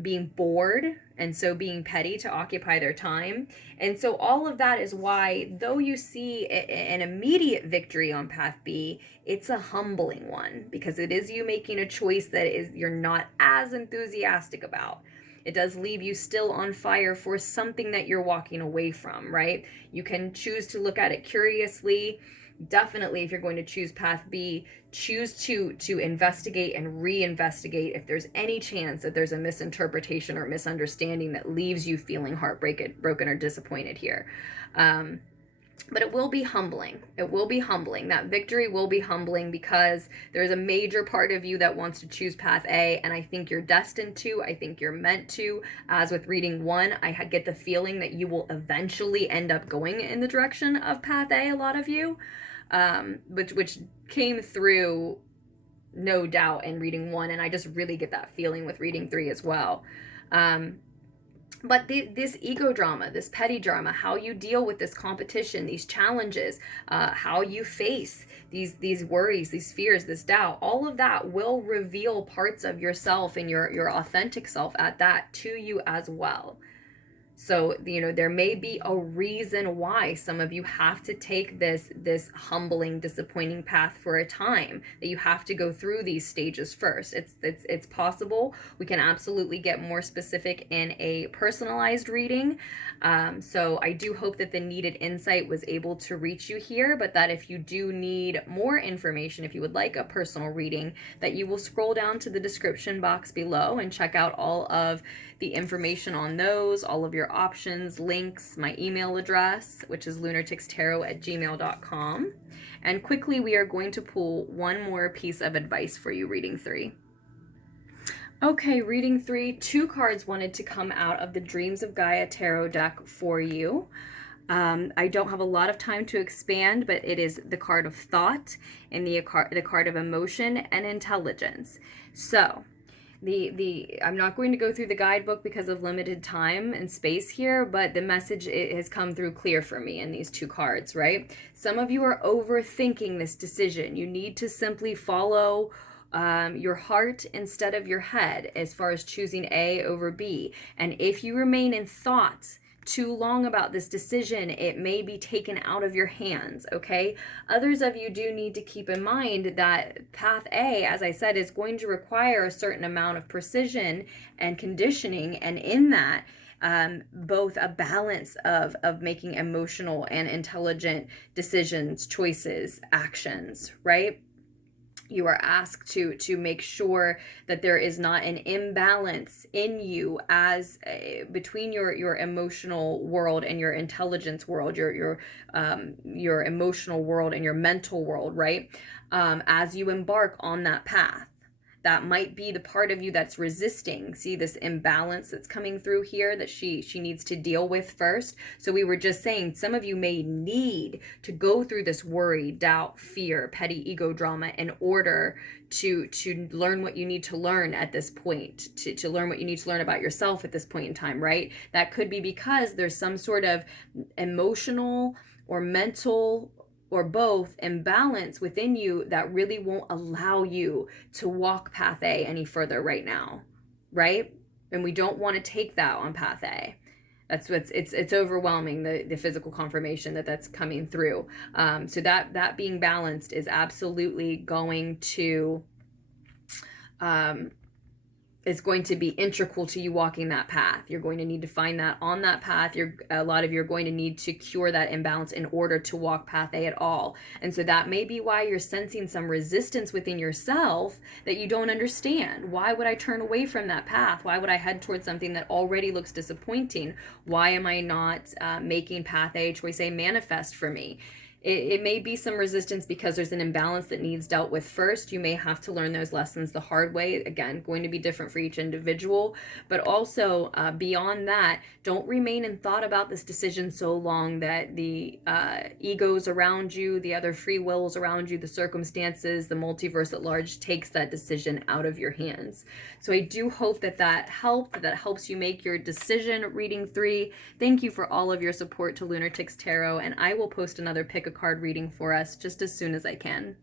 being bored, and so being petty to occupy their time. And so all of that is why, though you see an immediate victory on path B, it's a humbling one, because it is you making a choice that is you're not as enthusiastic about. It does leave you still on fire for something that you're walking away from, right? You can choose to look at it curiously. Definitely, if you're going to choose path B, choose to investigate and reinvestigate if there's any chance that there's a misinterpretation or misunderstanding that leaves you feeling broken or disappointed here. But it will be humbling. It will be humbling. That victory will be humbling, because there's a major part of you that wants to choose path A, and I think you're destined to. I think you're meant to. As with reading 1, I get the feeling that you will eventually end up going in the direction of path A, a lot of you, which came through, no doubt, in reading 1, and I just really get that feeling with reading 3 as well. But this ego drama, this petty drama, how you deal with this competition, these challenges, how you face these worries, these fears, this doubt, all of that will reveal parts of yourself and your authentic self at that to you as well. So, there may be a reason why some of you have to take this humbling, disappointing path for a time, that you have to go through these stages first. It's possible. We can absolutely get more specific in a personalized reading. So I do hope that the needed insight was able to reach you here, but that if you do need more information, if you would like a personal reading, that you will scroll down to the description box below and check out all of the information on those, all of your options, links, my email address, which is lunartixtarot@gmail.com. And quickly, we are going to pull one more piece of advice for you, reading 3. Okay, reading 3, 2 cards wanted to come out of the Dreams of Gaia tarot deck for you. I don't have a lot of time to expand, but it is the card of thought and the card of emotion and intelligence. So, I'm not going to go through the guidebook because of limited time and space here, but the message, it has come through clear for me in these 2 cards, right? Some of you are overthinking this decision. You need to simply follow your heart instead of your head as far as choosing A over B. And if you remain in thought too long about this decision, it may be taken out of your hands, okay? Others of you do need to keep in mind that path A, as I said, is going to require a certain amount of precision and conditioning, and in that, both a balance of making emotional and intelligent decisions, choices, actions, right? You are asked to make sure that there is not an imbalance in you as between your emotional world and your intelligence world, your emotional world and your mental world, right? As you embark on that path. That might be the part of you that's resisting. See this imbalance that's coming through here that she needs to deal with first. So we were just saying, some of you may need to go through this worry, doubt, fear, petty ego drama in order to learn what you need to learn at this point, to learn what you need to learn about yourself at this point in time, right? That could be because there's some sort of emotional or mental or both imbalance within you that really won't allow you to walk path A any further right now, right? And we don't want to take that on path A. That's what's it's overwhelming, the physical confirmation that's coming through. So that being balanced is absolutely going to is going to be integral to you walking that path. You're going to need to find that on that path. A lot of you are going to need to cure that imbalance in order to walk path A at all. And so that may be why you're sensing some resistance within yourself that you don't understand. Why would I turn away from that path? Why would I head towards something that already looks disappointing? Why am I not making path A, choice A, manifest for me? It may be some resistance because there's an imbalance that needs dealt with first. You may have to learn those lessons the hard way. Again, going to be different for each individual. But also, beyond that, don't remain in thought about this decision so long that the egos around you, the other free wills around you, the circumstances, the multiverse at large takes that decision out of your hands. So I do hope that helps you make your decision, reading 3. Thank you for all of your support to Lunartix Tarot, and I will post another pick a card reading for us just as soon as I can.